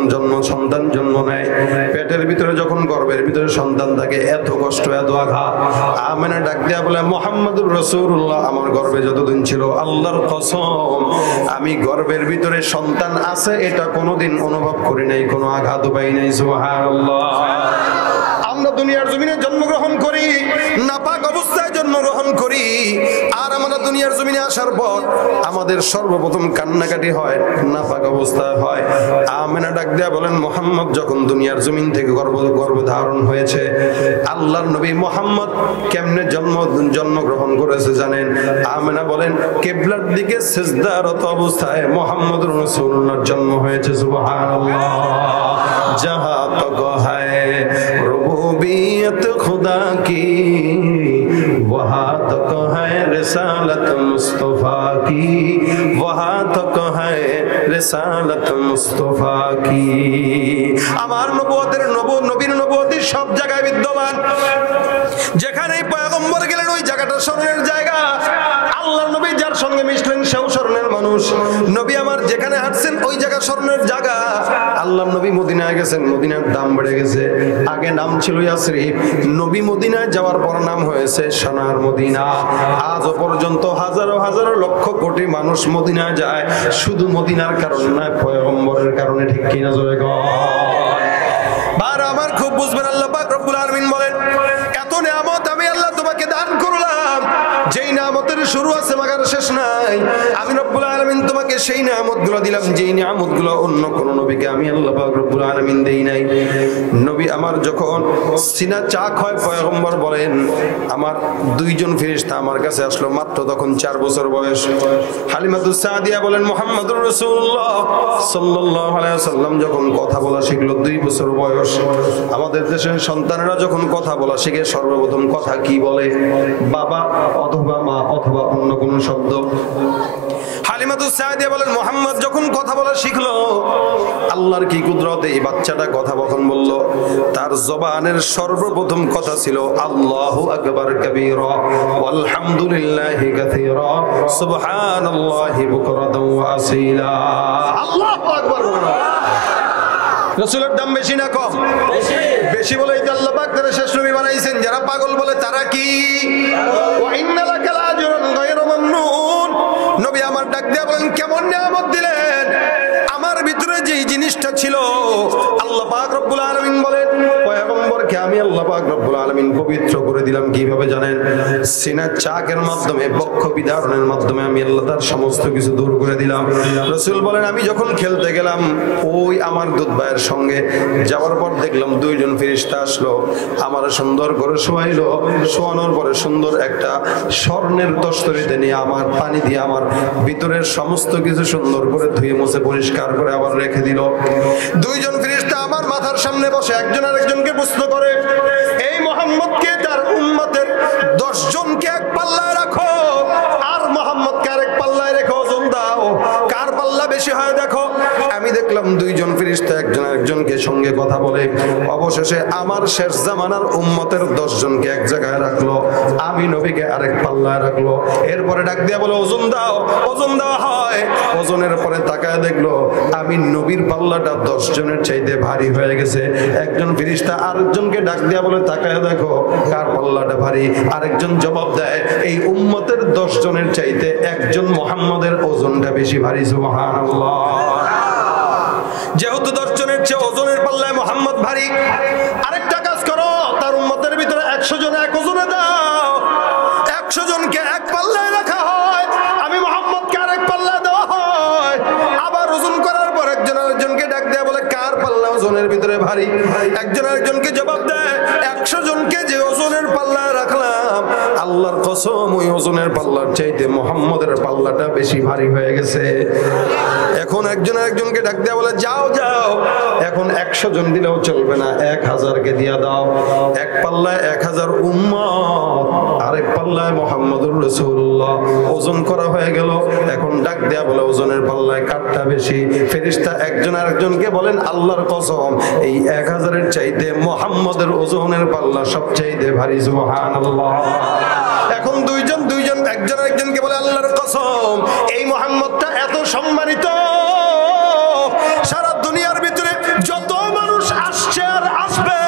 সন্তান জন্ম নেয়, পেটের ভিতরে যখন গর্ভের ভিতরে সন্তান থাকে, এত কষ্ট, এত আঘাত। আমিনা ডাক দিয়া বলে, মুহাম্মদুর রাসূলুল্লাহ আমার গর্ভে যতদিন ছিল, আল্লাহর কসম আমি গর্ভের ভিতরে সন্তান আছে এটা কোনোদিন অনুভব করি নাই, কোনো আঘাত পাই নাই। সুবহানাল্লাহ। আমরা দুনিয়ার জমিনে জন্মগ্রহণ করি, নাপাক অবস্থায় জন্মগ্রহণ করি, আর আমরা দুনিয়ার জমিনে আসার পর আমাদের সর্বপ্রথম কান্নাকাটি হয়, নাপাক অবস্থায় হয়। আমিনা ডাক দেয়া বলেন, মুহাম্মদ যখন দুনিয়ার জমিন থেকে গর্ভধারণ হয়েছে, আল্লাহর নবী মুহাম্মদ কেমনে জন্মগ্রহণ করেছে জানেন? আমিনা বলেন, কিবলার দিকে সিজদারত অবস্থায় মুহাম্মদুর রাসূলুল্লাহর জন্ম হয়েছে। সুবহানাল্লাহ। जहाँ तक है रुबूबियत खुदा की, वहाँ तक है रिसालत मुस्तफा की, वहाँ तक है रिसालत मुस्तफा की। আমার নবুয়তের নবীর নবুয়তি সব জায়গায় বিদ্যমান। যেখানেই পয়গম্বর গেলেন ওই জায়গাটা স্মরণের জায়গা। আল্লাহর নবী যার সঙ্গে মিশলেন সেও স্মরণের মানুষ। নবী আমার যেখানে হাঁটছেন ওই জায়গা স্মরণের জায়গা। আল্লাহর নবী মদিনায় গেছেন, মদিনার দাম বেড়ে গেছে। আগে নাম ছিল ইয়াসরিব, নবী মদিনায় যাওয়ার পর নাম হয়েছে সোনার মদিনা। আজও পর্যন্ত হাজারো হাজারো লক্ষ কোটি মানুষ মদিনায় যায়, শুধু মদিনার কারণে নয়, পয়গম্বরের কারণে। ঠিক কিনা জোরে গো? বার আমার খুব বুঝবেন, আল্লাহ পাক রব্বুল আলামিন বলেন, এত নিয়ামত আমি আল্লাহ তোমাকে দান করলাম, যেই নিয়ামতের শুরু আছে মাগার শেষ নাই। আমি রব্বুল আলামিন তোমাকে সেই নিয়ামতগুলো দিলাম, যেই নিয়ামতগুলো অন্য কোন নবীকে আমি আল্লাহ পাক রব্বুল আলামিন দেই নাই। নবী আমার যখন সিনা চাক হয়, পয়গম্বর বলেন, আমার দুইজন ফেরেশতা আমার কাছে আসলো, মাত্র তখন 4 বছর বয়স। হালিমাতুস সাদিয়া বলেন, মুহাম্মদুর রাসূলুল্লাহ সাল্লাল্লাহু আলাইহি ওয়াসাল্লাম যখন কথা বলা শিখলো 2 বছর বয়স। আমাদের দেশের সন্তানেরা যখন কথা বলা শিখে সর্বপ্রথম কথা কি বলে? বাবা অথবা মা অথবা অন্য কোন শব্দ। হালিমাতুস সাদিয়া বলেন, মুহাম্মদ যখন কথা বলা শিখলো, আল্লাহর কি কুদরত, এই বাচ্চাটা কথা যখন বলল, তার জবানের সর্বপ্রথম কথা ছিল আল্লাহু আকবার কাবীরা ওয়ালহামদুলিল্লাহি কাসীরা সুবহানাল্লাহি বুকরাতাও ওয়া আসীলা। আল্লাহু আকবার। রাসূলের দাম বেশি না কম? বেশি বলেই তো আল্লাহ পাক তারা শেষ নবী বানাইছেন। যারা পাগল বলে তারা কি? ওয়া ইন্না লাকা লাআজরুন গায়রা মামনুন। নবী আমার ডাক দিয়া বলেন, কেমন নিয়ামত দিলেন। আমার ভিতরে যেই জিনিসটা ছিল আল্লাহ পাক রব্বুল আলামিন বলেন, পয়গম্বরকে আমি আল্লাহ পাক রব্বুল আলামিন পবিত্র করে দিলাম। কিভাবে জানেন? সিনা চাকের মাধ্যমে, বক্ষ বিদারণের মাধ্যমে আমি আল্লাহ তার সমস্ত কিছু দূর করে দিলাম। রাসূল বলেন, আমি যখন খেলতে গেলাম ওই আমার দুধ ভাইয়ের সঙ্গে যাওয়ার পর দেখলাম 2 জন ফেরেশতা আসলো, আমার সুন্দর করে শোয়াইলো। শোয়ানোর পরে সুন্দর একটা স্বর্ণের দস্তরিতে নিয়ে আমার পানি দিয়ে আমার ভিতরের সমস্ত কিছু সুন্দর করে ধুয়ে মুছে পরিষ্কার করে আবার রেখে দিল। 2 জন ফেরেশতা আমার মাথার সামনে বসে একজন আরেকজনকে প্রশ্ন করে, এই মুহাম্মদকে তার উম্মতের 10 জনকে এক পাল্লায় রাখো, আর মুহাম্মদকে আরেক পাল্লায় রেখো, ওজন দাও, কার পাল্লা বেশি হয় দেখো। আমি দেখলাম 2 জন ফেরেশতা একজন আরেকজনকে সঙ্গে সঙ্গে কথা বলে। অবশেষে আমার শেষ জামানার উম্মতের 10 জনকে এক জায়গায় রাখলো, আমি নবীকে আরেক পাল্লায় রাখলো। এরপরে ডাক দিয়া বলে ওজন দাও, ওজন দেওয়া হয়। ওজনের পরে তাকায় দেখলো আমি নবীর পাল্লাটা 10 জনের চাইতে ভারী হয়ে গেছে। একজন ফেরেশতা আরেকজনকে ডাক দিয়া বলে তাকায় দেখো কার পাল্লাটা ভারী। আরেকজন জবাব দেয় এই উম্মতের 10 জনের চাইতে একজন মুহাম্মদের ওজনটা বেশি ভারী। সুবহানাল্লাহ। যেহেতু 10 জনের চেয়ে ওজনের পাল্লায় মুহাম্মদ ভারী, আরেকটা কাজ করো, তার উম্মতের ভিতরে 100 জন এক ওজনে দাও। 100 জনকে এক পাল্লায় রাখা হয়, আমি মুহাম্মদকে আরেক পাল্লা দেওয়া হয়। আবার ওজন করার পর একজন আরেকজনকে ডাক দেয়া বলে কার পাল্লা ওজনের ভিতরে ভারী। একজন আরেকজনকে জবাব দেয় 100 জনকে যে ওজনের পাল্লা রাখলাম, আল্লাহর কসম ওই ওজনের পাল্লার চাইতে মুহাম্মদের পাল্লাটা বেশি ভারী হয়ে গেছে। এখন একজন আরেকজনকে ডাক দেয়া বলে যাও যাও, এখন 100 জন দিলেও চলবে না, 1000কে দিয়া দাও। এক পাল্লায় 1000 উম্মত, আরেক পাল্লায় মুহাম্মদুর রাসূলুল্লাহ। ওজন করা হয়ে গেল। এখন ডাক দেয়া বলে ওজনের পাল্লায় কারটা বেশি। ফেরেশতা একজন আরেকজনকে বলেন আল্লাহর কসম এই 1000-এর চাইতে মুহাম্মদের ওজনের পাল্লা সবচাইতে ভারী। সুবহানাল্লাহ। এখন দুইজন একজন আরেকজনকে বলে আল্লাহর কসম এই মুহাম্মদটা এত সম্মানিত, সারা দুনিয়ার ভিতরে যত মানুষ আসছে আর আসবে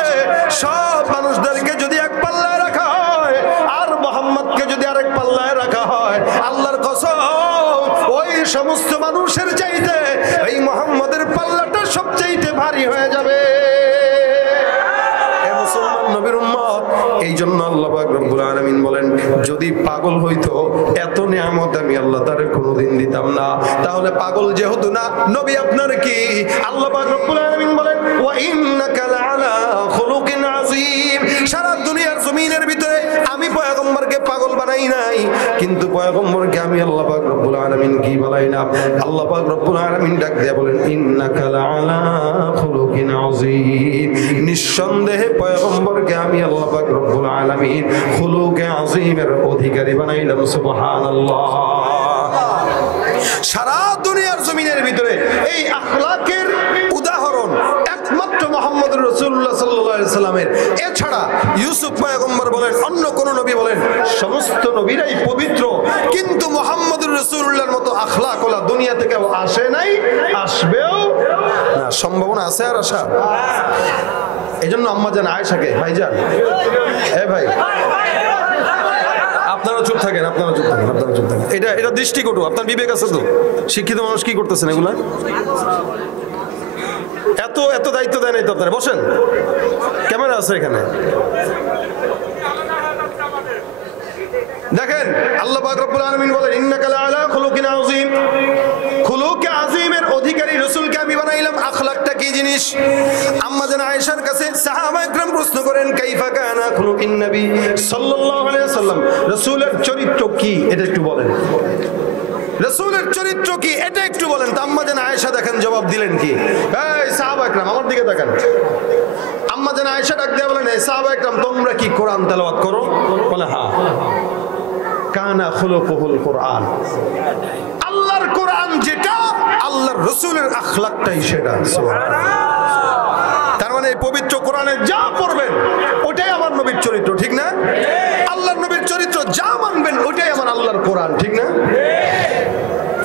সব মানুষদেরকে যদি এক পাল্লায় রাখা হয় আর মুহাম্মদকে যদি আরেক পাল্লায় রাখা হয়, আল্লাহর কসম ওই সমস্ত মানুষের চাইতে এই মুহাম্মদের পাল্লাটা সবচাইতে ভারী হয়ে যাবে। নবীর উম্মত, এই জন্য আল্লাহ পাক রব্বুল আলামিন বলেন যদি পাগল হইতো এত নিয়ামত আমি আল্লাহ তারে কোনোদিন দিতাম না। তাহলে পাগল যেহেতু না, নবী আপনার কি? আল্লাহ পাক রব্বুল আলামিন বলেন ওয়া ইন্নাকা লাআলা খুলুকিন আযীম। সারা দুনিয়ার জমিনের ভিতরে আমি পয়গম্বরকে পাগল বানাই নাই, কিন্তু পয়গম্বরকে আমি আল্লাহ পাক রব্বুল আলামিন কি বানাই না। আল্লাহ পাক রব্বুল আলামিন ডাক দিয়ে বলেন ইন্নাকা লাআলা খুলুকিন আযীম। নিঃসন্দেহে পয়গম্বরকে আমি আল্লাহ পাক রব্বুল আলামিন খুলুকে আযীমের অধিকারী বানাইলাম। সুবহানাল্লাহ। সারা দুনিয়ার জমিনের ভিতরে এই আখলাকের উদাহরণ একমাত্র মুহাম্মদুর রাসূলুল্লাহ সাল্লাল্লাহু আলাইহি সাল্লামের। এছাড়া ইউসুফ পয়গম্বর বলেন, অন্য কোন নবী বলেন, সমস্ত নবীরাই পবিত্র, কিন্তু মুহাম্মদুর রাসূলুল্লাহর মতো আখলাক ওলা দুনিয়া থেকে আসে নাই, আসবেও না। সম্ভাবনা আছে আর আশা। এজন্য আম্মা জান আয়েশাকে, ভাইজান ভাই আপনারা চুপ থাকেন, আপনারা চুপ থাকেন, আপনারা চুপ থাকেন। এটা দৃষ্টিকটু, আপনার বিবেক আছে তো? শিক্ষিত মানুষ কি করতেছেন এগুলা? এত দায়িত্ব দেয় নাই তো আপনারা। বসেন, ক্যামেরা আছে এখানে। দেখেন আল্লাহ পাক রব্বুল আলামিন বলেন ইন্নাকা লাআলা খুলুকিন আযীম। খুলুকে আযীমের অধিকারী রাসূলকে আমি বানাইলাম। আখলাকটা কি জিনিস? আম্মা জান আয়েশার কাছে সাহাবায়ে کرام প্রশ্ন করেন কাইফা কানা খুলুকিন নবী সাল্লাল্লাহু আলাইহি ওয়াসাল্লাম, রাসূলের চরিত্র কি এটা একটু বলেন। রাসূলের চরিত্র কি এটা একটু বলেন। তো আম্মা জান আয়েশা দেখেন জবাব দিলেন কি? এই সাহাবায়ে کرام আমার দিকে তাকান। আম্মা জান আয়েশা ডাক দিয়ে বলেন এই সাহাবায়ে کرام তোমরা কি কোরআন তেলাওয়াত করো? বলে হ্যাঁ। কানা খুলুকুল কোরআন। আল্লাহর কোরআন যেটা, আল্লাহর রাসূলের আখলাকটাই সেটা। সুবহানাল্লাহ। তার মানে এই পবিত্র কোরআনে যা পড়বেন ওটাই আমার নবীর চরিত্র, ঠিক না? আল্লাহর নবীর চরিত্র যা মানবেন ওটাই আমার আল্লাহর কোরআন, ঠিক না?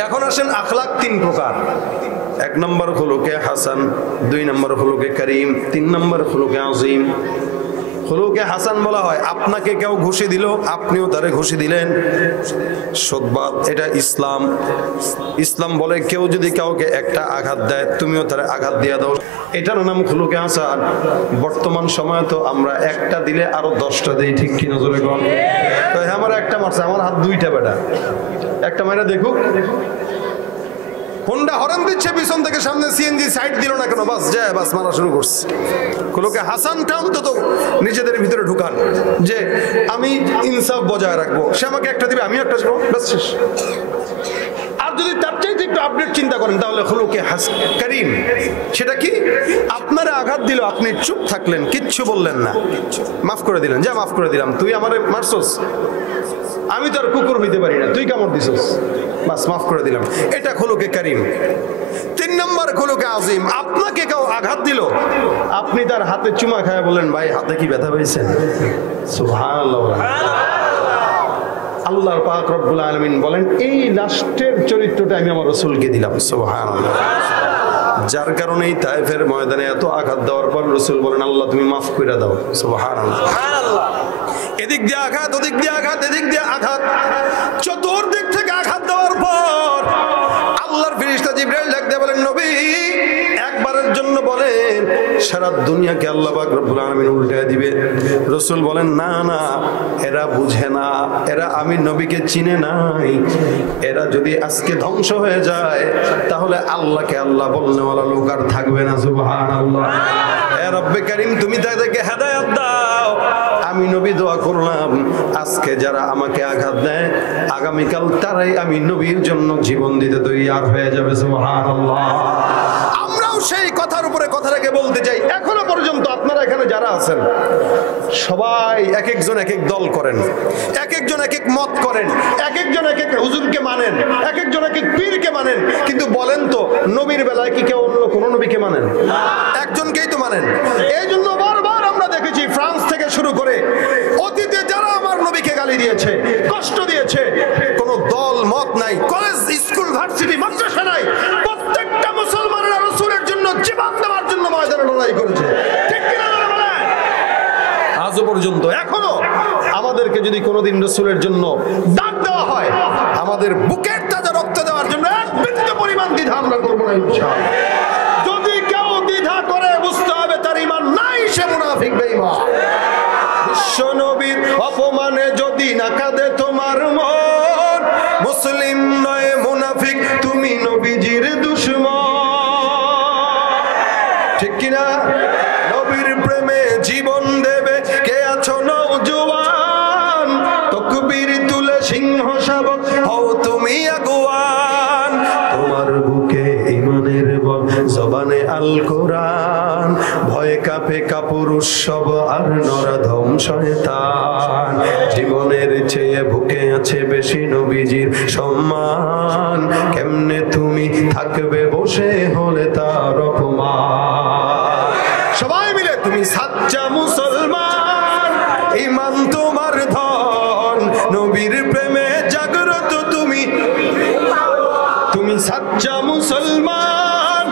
এখন আসেন আখলাক 3 প্রকার। 1 নম্বর খুলুকে হাসান, 2 নম্বর খুলুকে করিম, 3 নম্বর খুলুকে আযীম। খুলুকে হাসান বলা হয় আপনাকে কেউ ঘুষি দিল, আপনিও তারে ঘুষি দিলেন, সদবাদ। এটা ইসলাম। ইসলাম বলে কেউ যদি কাউকে একটা আঘাত দেয় তুমিও তারে আঘাত দিয়ে দাও, এটার নাম খুলুকে হাসান। বর্তমান সময়ে তো আমরা একটা দিলে আরো 10টা দেই, ঠিক কি নজরে কম? তো আমার একটা মারছে, আমার হাত 2টা, বেটা একটা মাইরা দেখুক। হোন্ডা হর্ন দিচ্ছে পিছন থেকে, সামনে সিএনজি সাইড দিল না কেন, বাস যায়, বাস মারা শুরু করছে। খুলুকে হাসানটা অন্তত নিজেদের ভিতরে ঢুকান যে আমি ইনসাফ বজায় রাখবো। সে আমাকে একটা দিবে, আমিও একটা দেবো, বাস শেষ। আর যদি তার চাইতে একটু আপডেট চিন্তা করেন তাহলে খুলুকে করিম। সেটা কি? আপনারা আঘাত দিল, আপনি চুপ থাকলেন, কিচ্ছু বললেন না, মাফ করে দিলেন, যা মাফ করে দিলাম, তুই আমারে মারছস, আমি তো আর কুকুর হইতে পারি না, তুই কামড় দিছস, বাস মাফ করে দিলাম। এটা খুলুকে কারীম। 3 নম্বর খুলুকে আজিম, আপনাকে কেউ আঘাত দিল, আপনি তার হাতে চুমা খায় বলেন, ভাই হাতে কি ব্যথা পেয়েছেন? সুবহানাল্লাহ। আল্লাহর পাক রব্বুল আলামিন বলেন, এই লাস্টের চরিত্রটা আমি আমার রাসূলকে দিলাম। সুবহানাল্লাহ। যার কারণেই তায়েফের ময়দানে এত আঘাত দেওয়ার পর রাসূল বলেন, আল্লাহ তুমি মাফ করে দাও। সুবহানাল্লাহ। এদিক দিয়ে আঘাত, ওদিক দিয়ে আঘাত, এদিক দিয়ে আঘাত, চতুর্দিক থেকে আঘাত দেওয়ার পর আল্লাহর ফেরেশতা জিবরাইল ডাক দিয়ে বলেন, নবী একবারের জন্য বলেন সারা দুনিয়াকে আল্লাহ পাক রব্বুল আলামিন উল্টায় দিবে। রাসূল বলেন, না না, এরা বুঝে না, এরা আমি নবীকে চিনে নাই, এরা যদি আজকে ধ্বংস হয়ে যায় তাহলে আল্লাহকে আল্লাহ বলনেওয়ালা লোক আর থাকবে না। সুবহানাল্লাহ। হে রব্বে কারীম, তুমি তাদেরকে হেদায়েত দাও। আমি নবী দোয়া করলাম, আজকে যারা আমাকে আঘাত দেয় আগামীকাল তারাই আমি নবীর জন্য জীবন দিতে তৈয়ার হয়ে যাবে। সুবহানাল্লাহ। আমরাও সেই কথার উপরে কথা রেখে বলতে চাই, এখনো পর্যন্ত আপনারা এখানে যারা আছেন সবাই এক একজন এক এক দল করেন, এক একজন এক এক মত করেন, এক একজন এক এক হুজুরকে মানেন, এক একজন এক এক পীরকে মানেন, কিন্তু বলেন তো নবীর বেলায় কি কেউ অন্য কোন নবীকে মানেন? একজনকেই তো মানেন। এই জন্য বারবার আমরা দেখেছি ফ্রান্স থেকে শুরু করে অতীতে যারা আমার নবীকে গালি দিয়েছে, কষ্ট দিয়েছে, কোন দল মত নাই, কলেজ স্কুল ভার্সিটি মাদ্রাসা নাই, প্রত্যেকটা মুসলমানেরা রাসূলের জন্য জীবন দেওয়ার জন্য ময়দানে লড়াই করেছে। ঠিক কিনা বলেন? আজও পর্যন্ত এখনো আমাদেরকে যদি কোনোদিন রাসূলের জন্য ডাক দেওয়া হয়, আমাদের বুকের তাজা রক্ত দেওয়ার জন্য এক বিন্দু পরিমাণ দ্বিধা আমরা করবো না ইনশাআল্লাহ। যদি কেউ দ্বিধা করে বুঝতে হবে তার ঈমান নাই, সে মুনাফিক বেঈমান। বিশ্ব নবীর অপমানে যদি না কাঁদে তোমার মন, মুসলিম নয় মুনাফিক, তুমি নবীজির দুশমন। ঠিক কিনা? নবীর প্রেমে জীবন দেবে কে আছো নওজোয়ান, তাকবীর তুলে সিংহ শাবক হও তুমি আগুয়ান। তোমার বুকে ঈমানের বল, জবানে আল কোরআন, ভয়ে কাঁপে কাপুরুষ সব আর নরাধম শয়তান। জীবনের চেয়ে বুকে আছে বেশি নবীজির সম্মান, কেমনে তুমি থাকবে বসে হলে তার অপমান। সবাই মিলে তুমি সাচ্চা মুসলমান, ঈমান তোমার ধন, নবীর প্রেমে জাগ্রত তুমি, তুমি সাচ্চা মুসলমান,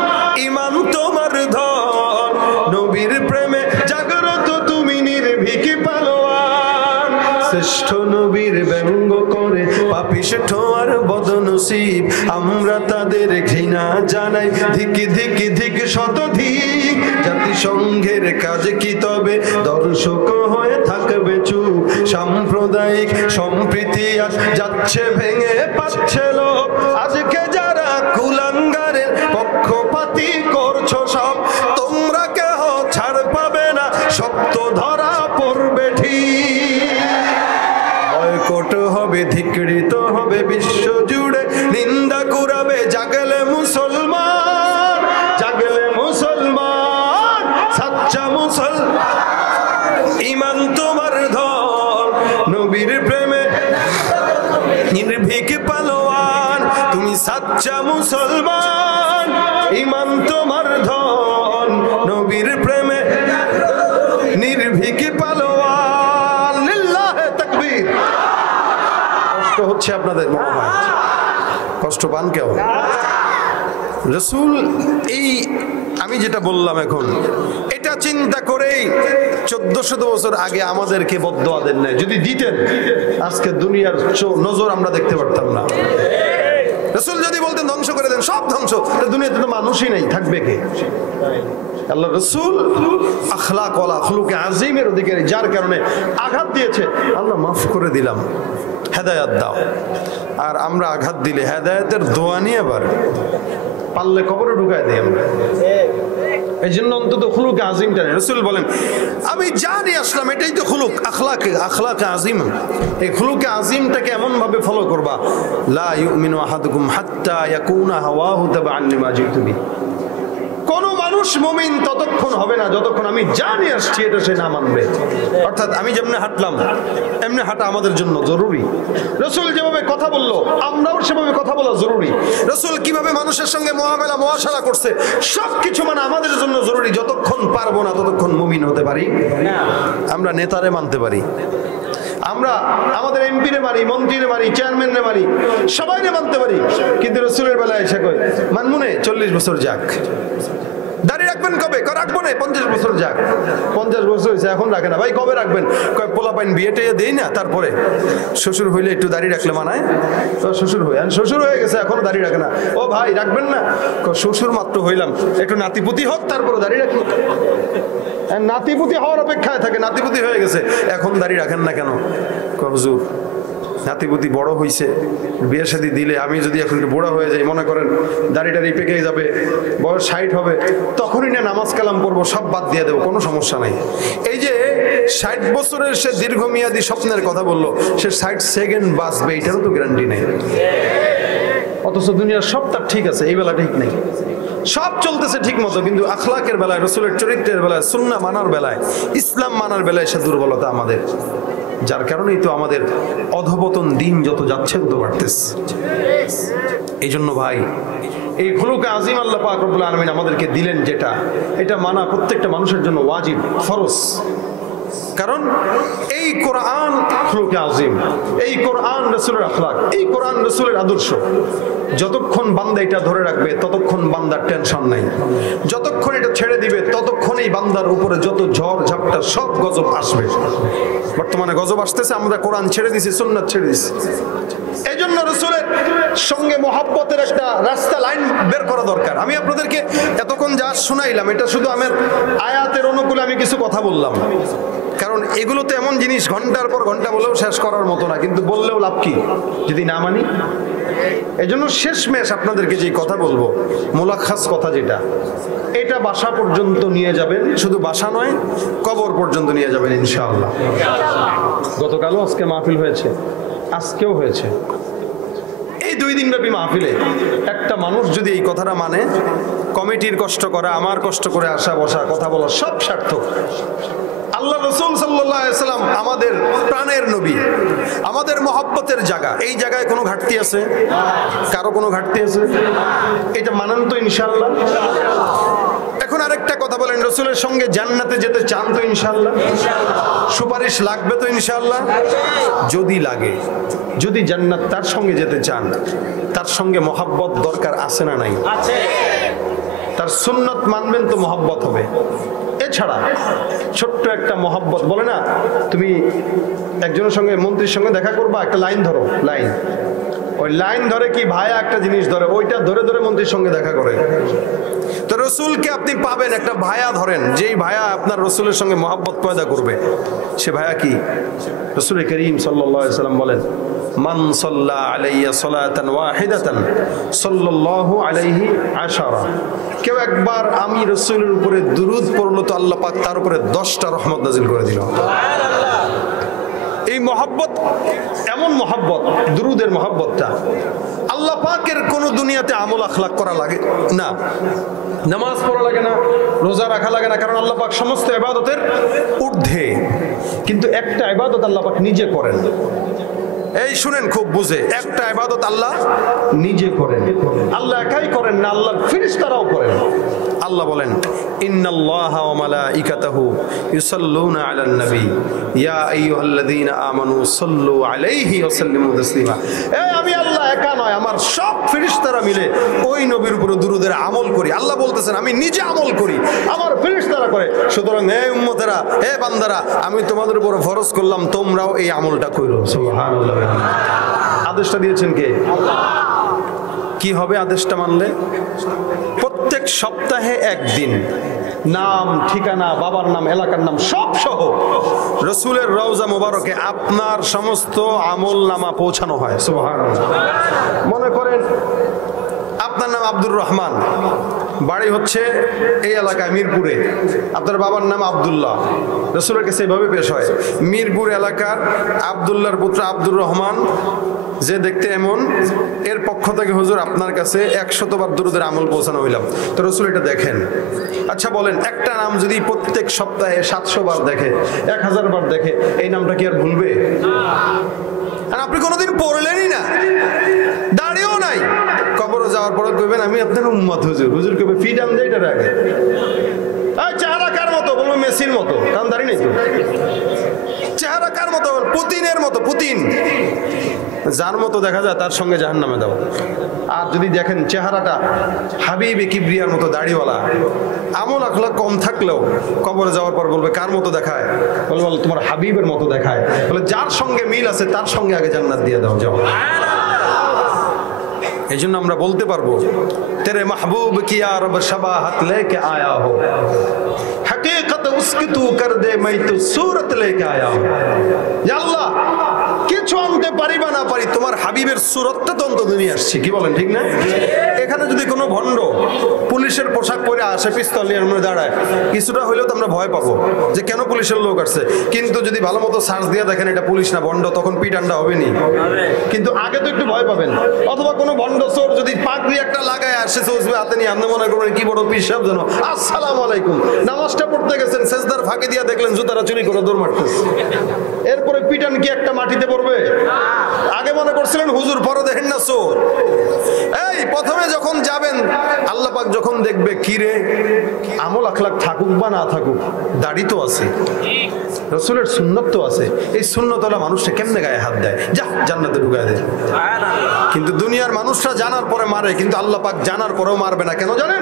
ঈমান তোমার ধন, নবীর প্রেমে জাগ্রত তুমি, নির্ভীক পালোয়ান। শ্রেষ্ঠ নবীর ব্যঙ্গ করে পাপিষ্ঠ আর বদনসিব, আমরা তাদের ঘৃণা জানাই, ধিক ধিক ধিক শতধিক। জাতিসংঘের কাজ কি তবে দর্শক হয়ে থাকবে চুপ, সাম্প্রদায়িক সম্প্রীতি আজ যাচ্ছে ভেঙে পাচ্ছে লোক। আজকে যারা কুলাঙ্গারের পক্ষপাতী করছো সব, তোমরা কেহ ছাড় পাবে না, সত্য ধরা পড়বে ঠিক। বয়কট হবে, ধিক্কৃত হবে বিশ্ব জুড়ে, নিন্দা কুরাবে জাগলে মুসলমান, জাগলে মুসলমান, সাচ্চা মুসলমান, ঈমান তোমার ধন, নবীর প্রেমে নির্ভীক পালোয়ান। তুমি সাচ্চা মুসলমান, ঈমান তোমার ধন, নবীর প্রেমে নির্ভীক পালোয়ান। লিল্লাহে তাকবীর। কষ্ট হচ্ছে আপনাদের মনে হয়? কষ্ট পান কেউ? রাসূল এই আমি যেটা বললাম এখন, এটা চিন্তা করেই 1400 বছর আগে আমাদেরকে বদদোয়া দেন নাই। যদি দিতেন আজকে দুনিয়ার নজর আমরা দেখতে পারতাম না। রাসূল যদি বলতেন ধ্বংস করে দেন, সব ধ্বংস, দুনিয়াতে তো মানুষই নেই, থাকবে কে? আল্লাহ রাসূল আখলাক ওয়ালা খুলুকে আজিমের অধিকারী, যার কারণে আঘাত দিয়েছে আল্লাহ মাফ করে দিলাম, হেদায়েত দাও। আর আমরা আঘাত দিলে হেদায়েতের দোয়া নিয়ে আবার পারলে কবরে ঢুকায় দিই আমরা। এই জন্য অন্তত খুলুকে আজিমটা নেই। রাসূল বলেন, আমি জানি আসলাম, এটাই তো খুলুক, আখলাকে আজিম। এই খুলুকে আজিমটাকে এমন ভাবে ফলো করবা, লা ইউমিনু আহাদুকুম হাত্তা ইয়াকুনা হাওয়াহু তাবআন লিমা জিতু বি। কোন মানুষ মানুষ মুমিন ততক্ষণ হবে না যতক্ষণ আমি জানি আসছি এটা সে না মানবে। অর্থাৎ আমি যেমনি হাঁটলাম এমনি হাঁটা আমাদের জন্য জরুরি। রাসূল যেভাবে কথা বললো আমরাও সেভাবে কথা বলা জরুরি। রাসূল কিভাবে মানুষের সঙ্গে মুআমালা মুআশারা করছে সবকিছু মানে আমাদের জন্য জরুরি। যতক্ষণ পারবো না ততক্ষণ মুমিন হতে পারি না। আমরা নেতারে মানতে পারি, আমরা আমাদের এমপিরে মারি, মন্ত্রীরে মারি, চেয়ারম্যানরে মারি, সবাইরে মানতে পারি, কিন্তু রাসূলের বেলায় এসে কই মানমুনে 40 বছর যাক। দাড়ি রাখবেন কবে? রাখবো না, 50 বছর যাক। 50 বছর হয়েছে এখন রাখে না। ভাই কবে রাখবেন? কয় পোলা পাইন বিয়ে টেয়ে দেই না, তারপরে শ্বশুর হইলে একটু দাড়ি রাখলে মানায়। তো শ্বশুর হয়ে শ্বশুর হয়ে গেছে এখনো দাড়ি রাখে না। ও ভাই রাখবেন না? শ্বশুর মাত্র হইলাম, একটু নাতিপুতি হোক তারপরে দাড়ি রাখি। নাতিপুতি হওয়ার অপেক্ষায় থাকে, নাতিপুতি হয়ে গেছে এখন দাড়ি রাখেন না কেন? হুজুর নাতিপুতি বড় হইছে, বিয়ে শাদী দিলে আমি যদি এখন একটু বুড়া হয়ে যাই, মনে করেন দাড়িটা পেকে যাবে, বয়স 60 হবে, তখনই না নামাজ কালাম পড়বো, সব বাদ দিয়ে দেবো, কোনো সমস্যা নাই। এই যে 60 বছরের সে দীর্ঘমেয়াদী স্বপ্নের কথা বললো, সে 60 সেকেন্ড বাঁচবে এটারও তো গ্যারান্টি নেই। অথচ দুনিয়ার সব তার ঠিক আছে, এই বেলা ঠিক নেই। সব চলতেছে ঠিক মতো, কিন্তু আখলাকের বেলায়, রসুলের চরিত্রের বেলায়, সুন্নাহ মানার বেলায়, ইসলাম মানার বেলায় সে দুর্বলতা আমাদের। যার কারণেই তো আমাদের অধপতন দিন যত যাচ্ছে তত বাড়তেছে। এই জন্য ভাই এই খুলুকে আজিম আল্লাহ পাক রব্বুল আলামিন আমাদেরকে দিলেন যেটা, এটা মানা প্রত্যেকটা মানুষের জন্য ওয়াজিব, ফরজ। কারণ এই কোরআন খুলুকে আজিম, এই কোরআন রাসূলের আখলাক, এই কোরআন রাসূলের আদর্শ, যতক্ষণ বান্দা এটা ধরে রাখবে ততক্ষণ বান্দার টেনশন নাই। যতক্ষণ এটা ছেড়ে দিবে ততক্ষণই বান্দার উপরে যত ঝড় ঝাপটা সব গজব আসবে। বর্তমানে গজব আসতেছে, আমরা কোরআন ছেড়ে দিছি, সুন্নাত ছেড়ে দিছি। এই জন্য রাসূলের সঙ্গে মহব্বতের একটা রাস্তা, লাইন বের করা দরকার। আমি আপনাদেরকে এতক্ষণ যা শুনাইলাম এটা শুধু আমার আয়াতের অনুকূলে আমি কিছু কথা বললাম, কারণ এগুলো তো এমন জিনিস ঘন্টার পর ঘন্টা বলেও শেষ করার মতো না, কিন্তু বললেও লাভ কি যদি না মানি। এই জন্য শেষমেশ আপনাদেরকে যে কথা বলবো, মুলাখাস কথা যেটা, এটা বাসা পর্যন্ত নিয়ে যাবেন, শুধু বাসা নয় কবর পর্যন্ত নিয়ে যাবেন ইনশাআল্লাহ। গতকালও আজকে মাহফিল হয়েছে, আজকেও হয়েছে, এই 2 দিন ব্যাপী মাহফিলে একটা মানুষ যদি এই কথাটা মানে, কমিটির কষ্ট করা, আমার কষ্ট করে আসা বসা কথা বলা সব সার্থক। আল্লাহ রাসূল সাল্লাল্লাহু আলাইহি ওয়াসাল্লাম আমাদের প্রাণের নবী, আমাদের মহব্বতের জায়গা। এই জায়গায় কোনো ঘাটতি আছে? কারো কোনো ঘাটতি আছে? এটা মানান তো ইনশাআল্লাহ। এখন আরেকটা কথা বলেন, রাসূলের সঙ্গে জান্নাতে যেতে চান তো ইনশাআল্লাহ? সুপারিশ লাগবে তো ইনশাআল্লাহ? যদি লাগে, যদি জান্নাত তার সঙ্গে যেতে চান, তার সঙ্গে মহব্বত দরকার আছে না নাই? আছে। তার সুন্নাত মানবেন তো মহব্বত হবে। এছাড়া ছোট্ট একটা মহব্বত, বলে না তুমি একজনের সঙ্গে, মন্ত্রীর সঙ্গে দেখা করবা, একটা লাইন ধরো, লাইন, ওই লাইন ধরে কি ভাইয়া একটা জিনিস ধরে, ওইটা ধরে ধরে মন্ত্রীর সঙ্গে দেখা করে। তো রসুলকে আপনি পাবেন, একটা ভায়া ধরেন, যেই ভায়া আপনার রসুলের সঙ্গে মহব্বত পয়দা করবে। সে ভায়া কি? রসুল করিম সাল্লাল্লাহু আলাইহি ওয়াসাল্লাম বলেন, মান সাল্লা আলাইয়া সালাতান ওয়াহিদাতান সাল্লাল্লাহু আলাইহি আশারা। কেউ একবার আমি রসুলের উপরে দুরূদ পড়লো তো আল্লাহ পাক তার উপরে 10টা রহমত নাজিল করে দিল। এই মহব্বত এমন মহব্বত, দুরূদের মহব্বতটা, আল্লাহ পাকের কোন দুনিয়াতে আমল আখলাক করা লাগে না, নামাজ পড়া লাগে না, রোজা রাখা লাগে না, কারণ আল্লাহ পাক সমস্ত ইবাদতের ঊর্ধ্বে। কিন্তু একটা ইবাদত আল্লাহ পাক নিজে করেন। এই শুনেন খুব বুঝে, একটা ইবাদত আল্লাহ নিজে করেন। আল্লাহ একাই করেন না, আল্লাহর ফেরেশতারাও করেন। আল্লাহ বলেন, ইন্নাল্লাহা ওয়া মালাইকাতাহু ইউসাল্লুনা আলান নবী ইয়া আইয়ুহাল্লাযীনা আমানু সাল্লু আলাইহি ওয়া সাল্লিমু তাসলিমা। এই আমি আল্লাহ একা নয়, আমার সব ফেরেশতারা মিলে ওই নবীর উপর দুরূদের আমল করি। আল্লাহ বলতেছেন আমি নিজে আমল করি, আমার ফেরেশতারা করে। সুতরাং হে উম্মতেরা, হে বান্দারা, আমি তোমাদের উপর ফরজ করলাম, তোমরাও এই আমলটা করো। সুবহানাল্লাহ। আদেশটা দিয়েছেন কে? আল্লাহ। কি হবে আদেশটা মানলে? প্রত্যেক সপ্তাহে একদিন নাম, ঠিকানা, বাবার নাম, এলাকার নাম সব সহ রসুলের রওজা মোবারকে আপনার সমস্ত আমল নামা পৌঁছানো হয়। সুবহানাল্লাহ। মনে করেন আপনার নাম আব্দুর রহমান, বাড়ি হচ্ছে এই এলাকায় মিরপুরে, আপনার বাবার নাম আব্দুল্লাহ, রাসূলের কাছে এভাবে পেশ হয়, মিরপুর এলাকার আব্দুল্লাহর পুত্র আব্দুর রহমান, যে দেখতে এমন, এর পক্ষ থেকে হুজুর আপনার কাছে 100 বার দুরূদের আমল পৌঁছানো হইলাম। তো রাসূল এটা দেখেন। আচ্ছা বলেন, একটা নাম যদি প্রত্যেক সপ্তাহে 700 বার দেখে, 1000 বার দেখে, এই নামটা কি আর ভুলবে? আর আপনি কোনোদিন পড়লেনই না, দাঁড়িয়েও নাই, কবরে যাওয়ার পরে কইবেন আমি আপনার উম্মত হুজুর। হুজুর কইবে ফি ডান দে এটার আগে, চেহারা কার মতো? বলবো মেসির মতো, কারণ দাঁড়িয়ে নেই তো। চেহারা কার মতো? পুতিনের মতো। পুতিন যার মতো দেখা যায় তার সঙ্গে জাহান্নামে দাও। আর যদি দেখেন চেহারাটা হাবিবে কিবরিয়ার মতো দাড়িওয়ালা, আমল আখলাক কম থাকলেও কবরে যাওয়ার পর বলবে কার মতো দেখায়? বলবে তোমার হাবিবের মতো দেখায়। বলে যার সঙ্গে মিল আছে তার সঙ্গে আগে জান্নাত দিয়ে দাও, যাও। এই জন্য আমরা বলতে পারবো তেরে মাহবুব কি রব শবাহত লেকে আয়া হো, হकीकत उसकी तू कर दे मैं तो सूरत लेके आया हूं। আল্লাহ কিছু আনতে পারি বা না পারি, তোমার হাবিবের সুরতটা তো অন্তত নিয়ে আসছি। কি বলেন, ঠিক না? এখানে যদি কোনো ভণ্ড পুলিশের পোশাক পরে আসে, পিস্তল নিয়ে আমরা দাঁড়ায়, কিছুটা হইলেও তো আমরা ভয় পাবো যে কেন পুলিশের লোক আসছে। কিন্তু যদি ভালো মতো সার্চ দিয়ে দেখেন এটা পুলিশ না ভণ্ড, তখন পিটান্ডা হবে নি। কিন্তু আগে তো একটু ভয় পাবেন। অথবা কোনো ভণ্ড চোর যদি পাগড়ি একটা লাগায় আসে চৌসবে হাতে নিয়ে, আপনি মনে করবেন কি বড় পীর সাহেব যেন, আসসালামু আলাইকুম, নামাজটা পড়তে গেছেন, সেজদার ফাঁকি দিয়া দেখলেন জুতারা চুরি করে দৌড় মারতেছে। এরপরে পিটান কি একটা মাটিতে পড়বে? আগে মনে করছিলেন হুজুর, পরে দেখেন না চোর। এই প্রথমে যখন যাবেন, আল্লাহ পাক যখন দেখবে কি রে, আমল আখলাক থাকুক বা না থাকুক, দাড়ি তো আছে, রাসূলের সুন্নাত তো আছে, এই সুন্নতওয়ালা মানুষটা কেমনে গায়ে হাত দেয়, যা জান্নাতে ঢুকায় দেয়। কিন্তু দুনিয়ার মানুষরা জানার পরে মারে, কিন্তু আল্লাহ পাক জানার পরেও মারবে না। কেন জানেন?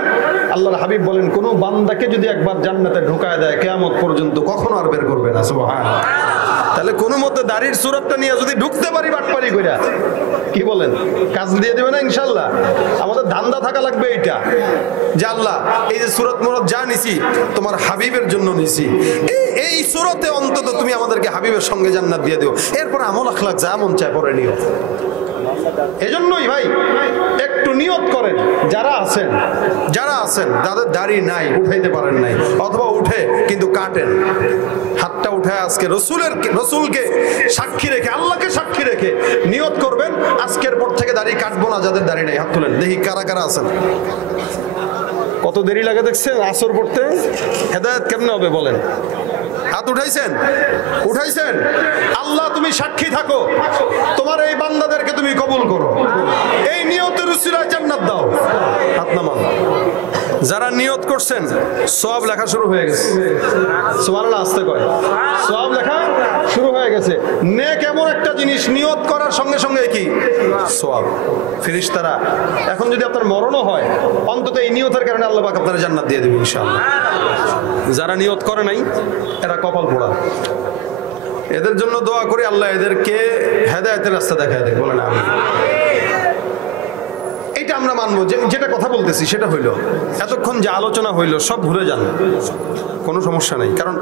আল্লাহর হাবিব বলেন, কোন বান্দাকে যদি একবার জান্নাতে ঢুকায় দেয়, কিয়ামত পর্যন্ত কখনো আর বের করবে না। সুবহানাল্লাহ। তাহলে কোন মতে দাড়ির সুরতটা নিয়ে যদি ঢুকতে পারি বাটপারি কইরা, কি বলেন, কাজ দিয়ে দেবে না ইনশাআল্লাহ? আমাদের ধান্দা থাকা লাগবে এইটা যে আল্লাহ এই যে সুরত মুরত যা নিছি তোমার হাবিবের জন্য নিছি, এই সুরতে অন্তত তুমি আমাদেরকে হাবিবের সঙ্গে জান্নাত দিয়ে দিও। এরপর আমল আখলাক যা মন চায় পরে নিও। এজন্যই ভাই একটু নিয়ত করেন, যারা আছেন যাদের দাড়ি নাই, উঠাইতে পারেন নাই, অথবা উঠে কিন্তু কাটেন, হাতটা উঠে আজকে রসুলকে সাক্ষী রেখে, আল্লাহকে সাক্ষী রেখে নিয়ত করবেন আজকের পর থেকে দাড়ি কাটবো না। যাদের দাড়ি নাই হাত তুলেন, দেখি কারা কারা আছেন। কত দেরি লাগে দেখছেন আসর পড়তে? হেদায়েত কেমনে হবে বলেন? হাত উঠাইছেন? উঠাইছেন? আল্লাহ তুমি সাক্ষী থাকো, তোমার এই বান্দাদেরকে তুমি কবুল করো, এই নিয়তের উসিলায় জান্নাত দাও। হাত নামান। যারা নিয়ত করছেন সওয়াব লেখা শুরু হয়ে গেছে। সুবহানাল্লাহ, আস্তে কয়, সওয়াব লেখা শুরু হয়ে গেছে। নেক এমন একটা জিনিস, নিয়ত করার সঙ্গে সঙ্গে কি সওয়াব। ফেরেশতারা এখন যদি আপনার মরণও হয়, অন্তত এই নিয়তের কারণে আল্লাহ পাক আপনার জান্নাত দিয়ে দেবে ইনশাআল্লাহ। যারা নিয়ত করে নাই এরা কপাল পোড়া। এদের জন্য দোয়া করি আল্লাহ এদেরকে হেদায়েতের রাস্তা দেখায় দেয়। বলেন আমিন। এটা আমরা মানবো, যেটা কথা বলতেছি সেটা হইলো, এতক্ষণ যে আলোচনা হইলো সব ভুলে যান, কোনো সমস্যা নেই। কারণ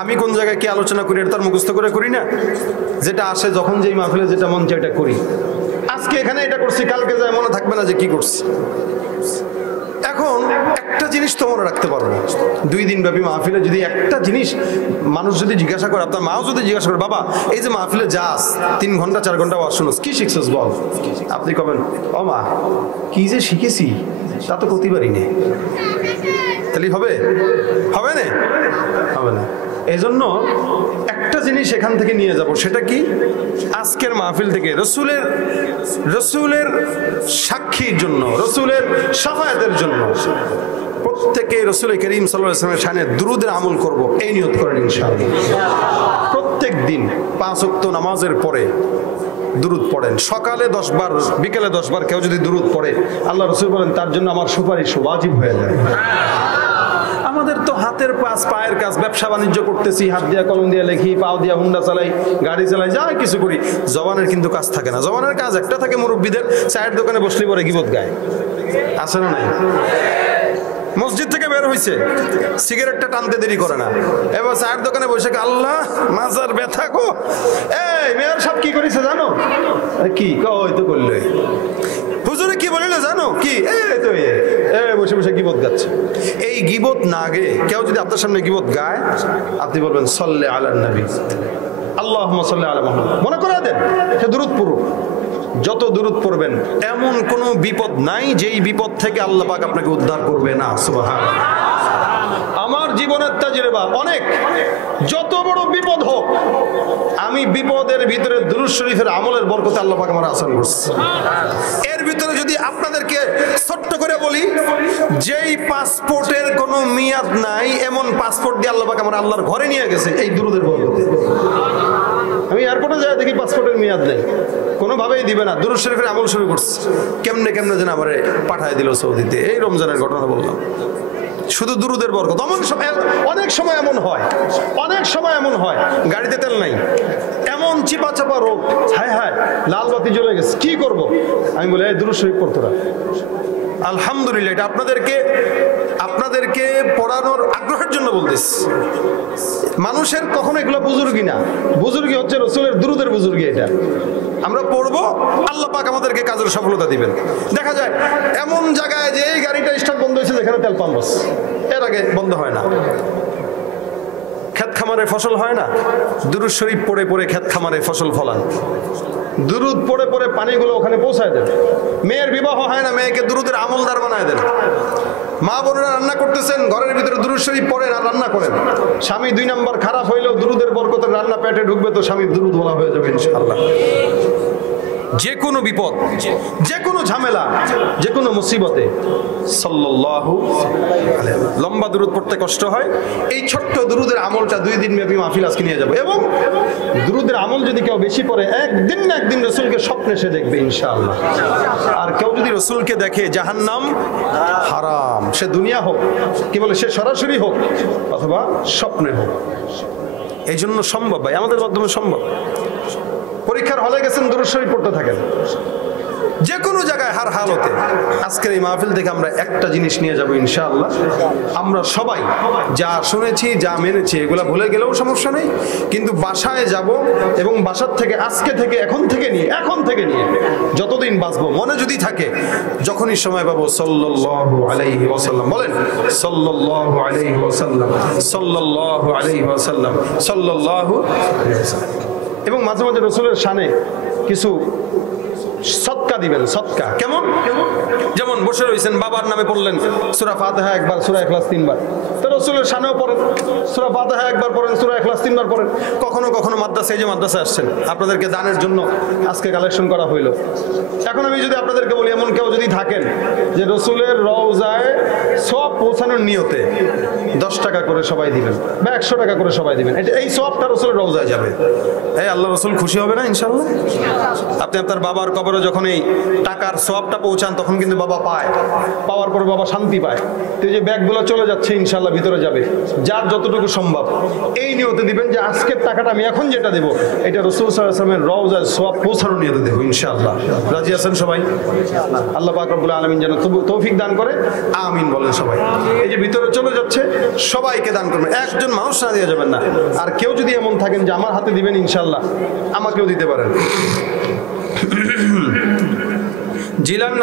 আমি কোন জায়গায় কি আলোচনা করি এটা তার মুখস্থ করে করি না। যেটা আসে যখন যেই মাহফিলে যেটা মন চায় এটা করি। আজকে এখানে এটা করছি, কালকে যায় মনে থাকবে না যে কি করছি। এখন একটা জিনিস তো মনে রাখতে পারবো, 2 দিন ব্যাপী মাহফিলে যদি একটা জিনিস মানুষ যদি জিজ্ঞাসা করে, আপনার মাও যদি জিজ্ঞাসা করে, বাবা এই যে মাহফিলে যাস 3 ঘন্টা 4 ঘন্টা ওয়াজ শুনোস, কি শিখছস বল? আপনি কবেন, ও মা কি যে শিখেছি তা তো প্রতিবারই নেই। তাহলে হবে? হবে না? হবে না। এই জন্য একটা জিনিস এখান থেকে নিয়ে যাব, সেটা কি? আজকের মাহফিল থেকে রসুলের সাক্ষীর জন্য, রসুলের শাফায়াতের জন্য প্রত্যেকে রসুল করিম সাল্লাল্লাহু আলাইহি ওয়াসাল্লামের শানে দুরূদের আমল করব, এই নিয়ত করেন ইনশাআল্লাহ। প্রত্যেক দিন 5 ওয়াক্ত নামাজের পরে দুরূদ পড়েন। সকালে 10 বার, বিকেলে 10 বার কেউ যদি দুরূদ পড়ে, আল্লাহ রসুল বলেন তার জন্য আমার সুপারিশ ওয়াজিব হয়ে যায়। আমাদের তো হাতের কাজ, পায়ের কাজ, ব্যবসা বাণিজ্য করতেছি, হাত দিয়া কলম দিয়া লেখি, পাও দিয়া হুন্ডা চালাই, গাড়ি চালাই, যা কিছু করি, জবানের কিন্তু কাজ থাকে না। জবানের কাজ একটা থাকে মুরব্বীদের, চায়ের দোকানে বসলে পরে গীবত গায়, আছে না নাই? মসজিদ থেকে বের হইছে, সিগারেটটা টানতে দেরি করে না, এবার চায়ের দোকানে বসে আল্লাহ মাজার ব্যথা গো, এই মেয়র সাহেব কি করেছে জানো? কি কই তো করলে হুজুরে কি বলিলে জানো? কি এই তো বসে বসে গীবত গাচ্ছে। এই গীবত না গে কেউ যদি আপনার সামনে গীবত গায়, আপনি বলবেন সাল্লে আলান নবী, আল্লাহুম্মা সাল্লি আলা মুহাম্মদ, মনে করে দেন সে দুরূদ পড়ুক। যত দুরূদ পড়বেন এমন কোনো বিপদ নাই যেই বিপদ থেকে আল্লাহ পাক আপনাকে উদ্ধার করবে না। সুবহানাল্লাহ। আমার জীবনের তাজরিবা অনেক, যত বড় বিপদ হোক, আমি বিপদের ভিতরে দুরূদ শরীফের আমলের বরকতে আল্লাহ পাক আমার আসান করছে। এর ভিতরে যদি আপনাদেরকে ছোট্ট করে বলি, যেই পাসপোর্টের কোনো মেয়াদ নাই এমন পাসপোর্ট দিয়ে আল্লাহ পাক আমার আল্লাহর ঘরে নিয়ে গেছে এই দুরূদের বরকতে। আমি এয়ারপোর্টে যাই দেখি পাসপোর্টের মেয়াদ নেই, কোনোভাবেই দিবে না। দুরূদ শরীফের আমল শুরু করছে, কেমনে কেমনে যেন আমারে পাঠায় দিল সৌদিতে। এই রমজানের ঘটনা বললাম, শুধু দুরূদের বরকত। অনেক সময় এমন হয়, অনেক সময় এমন হয় গাড়িতে তেল নাই, এমন চিপা চাপা রোগ, হায় হায় লাল বাতি জ্বলে গেছে, কি করব? আমি বলি এই দুরূদ শরীফ পড়তো না। আলহামদুলিল্লাহ, এটা আপনাদেরকে পড়ানোর আগ্রহের জন্য বলতেছি। মানুষের কখনো এগুলো বুজুর্গি না, বুজুর্গি হচ্ছে রসুলের দুরূদের বুজুর্গি। এটা আমরা পড়বো, আল্লাহ পাক আমাদেরকে কাজের সফলতা দিবেন। দেখা যায় এমন জায়গায় যে এই গাড়িটা স্টার্ট বন্ধ হয়েছে যেখানে তেল পাম্প আছে, এর আগে বন্ধ হয় না। ক্ষেত খামারে ফসল হয় না, দুরূদ শরীফ পড়ে পড়ে ক্ষেত খামারে ফসল ফলান। দুরূদ পড়ে পড়ে পানিগুলো ওখানে পৌঁছায় দেন। মেয়ের বিবাহ হয় না, মেয়েকে দুরূদের আমলদার বানায় দেন। মা বোনেরা রান্না করতেছেন, ঘরের ভিতরে দুরূদ শরীফ পড়েন আর রান্না করেন। স্বামী 2 নম্বর খারাপ হইলেও দুরূদের বরকতে রান্না পেটে ঢুকবে, তো স্বামীর দুরূদ বলা হয়ে যাবে ইনশাআল্লাহ। যে কোনো বিপদ, যে কোনো ঝামেলা, যে কোনো মুসিবতে সাল্লাল্লাহু আলাইহি, লম্বা দুরূদ পড়তে কষ্ট হয়, এই ছোট্ট দুরূদের আমলটা 2 দিন ব্যাপী মাহফিল আজকে নিয়ে যাবো। এবং দুরূদের আমল যদি কেউ বেশি পড়ে, একদিন না একদিন রসুলকে স্বপ্নে সে দেখবে ইনশাআল্লাহ। আর কেউ যদি রসুলকে দেখে, জাহান্নাম হারাম, সে দুনিয়া হোক, কি বলে, সে সরাসরি হোক অথবা স্বপ্নে হোক। এই জন্য সম্ভব ভাই, আমাদের মাধ্যমে সম্ভব। পরীক্ষার হলে গেছেন, দুরূদ শরীফ পড়তে থাকেন, যে কোনো জায়গায় হার হালতে। আজকের এই মাহফিল থেকে আমরা একটা জিনিস নিয়ে যাব ইনশাআল্লাহ। আমরা সবাই যা শুনেছি, যা মেনেছি, এগুলা ভুলে গেলেও সমস্যা নেই, কিন্তু বাসায় যাব এবং বাসার থেকে আজকে থেকে এখন থেকে নিয়ে যতদিন বাঁচবো, মনে যদি থাকে, যখনই সময় পাবো সাল্লাল্লাহু আলাইহি ওয়াসাল্লাম বলেন, সাল্লাল্লাহু আলাইহি ওয়াসাল্লাম, সাল্লাল্লাহু আলাইহি ওয়াসাল্লাম, সাল্লাল্লাহু আলাইহি ওয়াসাল্লাম। এবং মাঝে মাঝে রসুলের শানে কিছু সদকা দিবেন। সদকা কেমন? যেমন বসে রয়েছেন, বাবার নামে পড়লেন সূরা ফাতিহা একবার, সূরা ইখলাস 3 বার। তো রসুলের শানেও পড়েন, সূরা ফাতিহা একবার পড়েন, সূরা ইখলাস 3 বার পড়েন। কখনো কখনো মাদ্রাসায়, যে মাদ্রাসায় আসছেন, আপনাদেরকে দানের জন্য আজকে কালেকশন করা হইল। এখন আমি যদি আপনাদেরকে বলি, এমন কেউ যদি থাকেন যে রসুলের রওজায় সওয়াব পৌঁছানোর নিয়তে 10 টাকা করে সবাই দিবেন বা 100 টাকা করে সবাই দিবেন, এই সওয়াবটা রসুলের রওজায় যাবে। এই আল্লাহ রসুল খুশি হবে না ইনশাআল্লাহ? আপনি আপনার বাবার কবরে যখন এই টাকার সওয়াবটা পৌঁছান, তখন কিন্তু বাবা পায়, পাওয়ার পরে বাবা শান্তি পায়। তো যে ব্যাগগুলো চলে যাচ্ছে ইনশাআল্লাহ ভিতরে যাবে, যার যতটুকু সম্ভব এই নিয়তে দিবেন যে আজকের টাকাটা আমি এখন যেটা দেবো, এটা রাসূল সাল্লাল্লাহু আলাইহি ওয়াসাল্লামের রওজায় সওয়াব পৌঁছানোর নিয়তে দেবো ইনশাআল্লাহ। রাজি আছেন সবাই? আল্লাহ পাক রব্বুল আলামিন যেন তৌফিক দান করে, আমিন বলেন সবাই। এই যে ভিতরে চলে যাচ্ছে, সবাইকে দান করবেন, একজন মানুষ না দিয়ে যাবেন না। আর কেউ যদি এমন থাকেন যে আমার হাতে দিবেন ইনশাআল্লাহ, আমাকেও দিতে পারেন। জিলান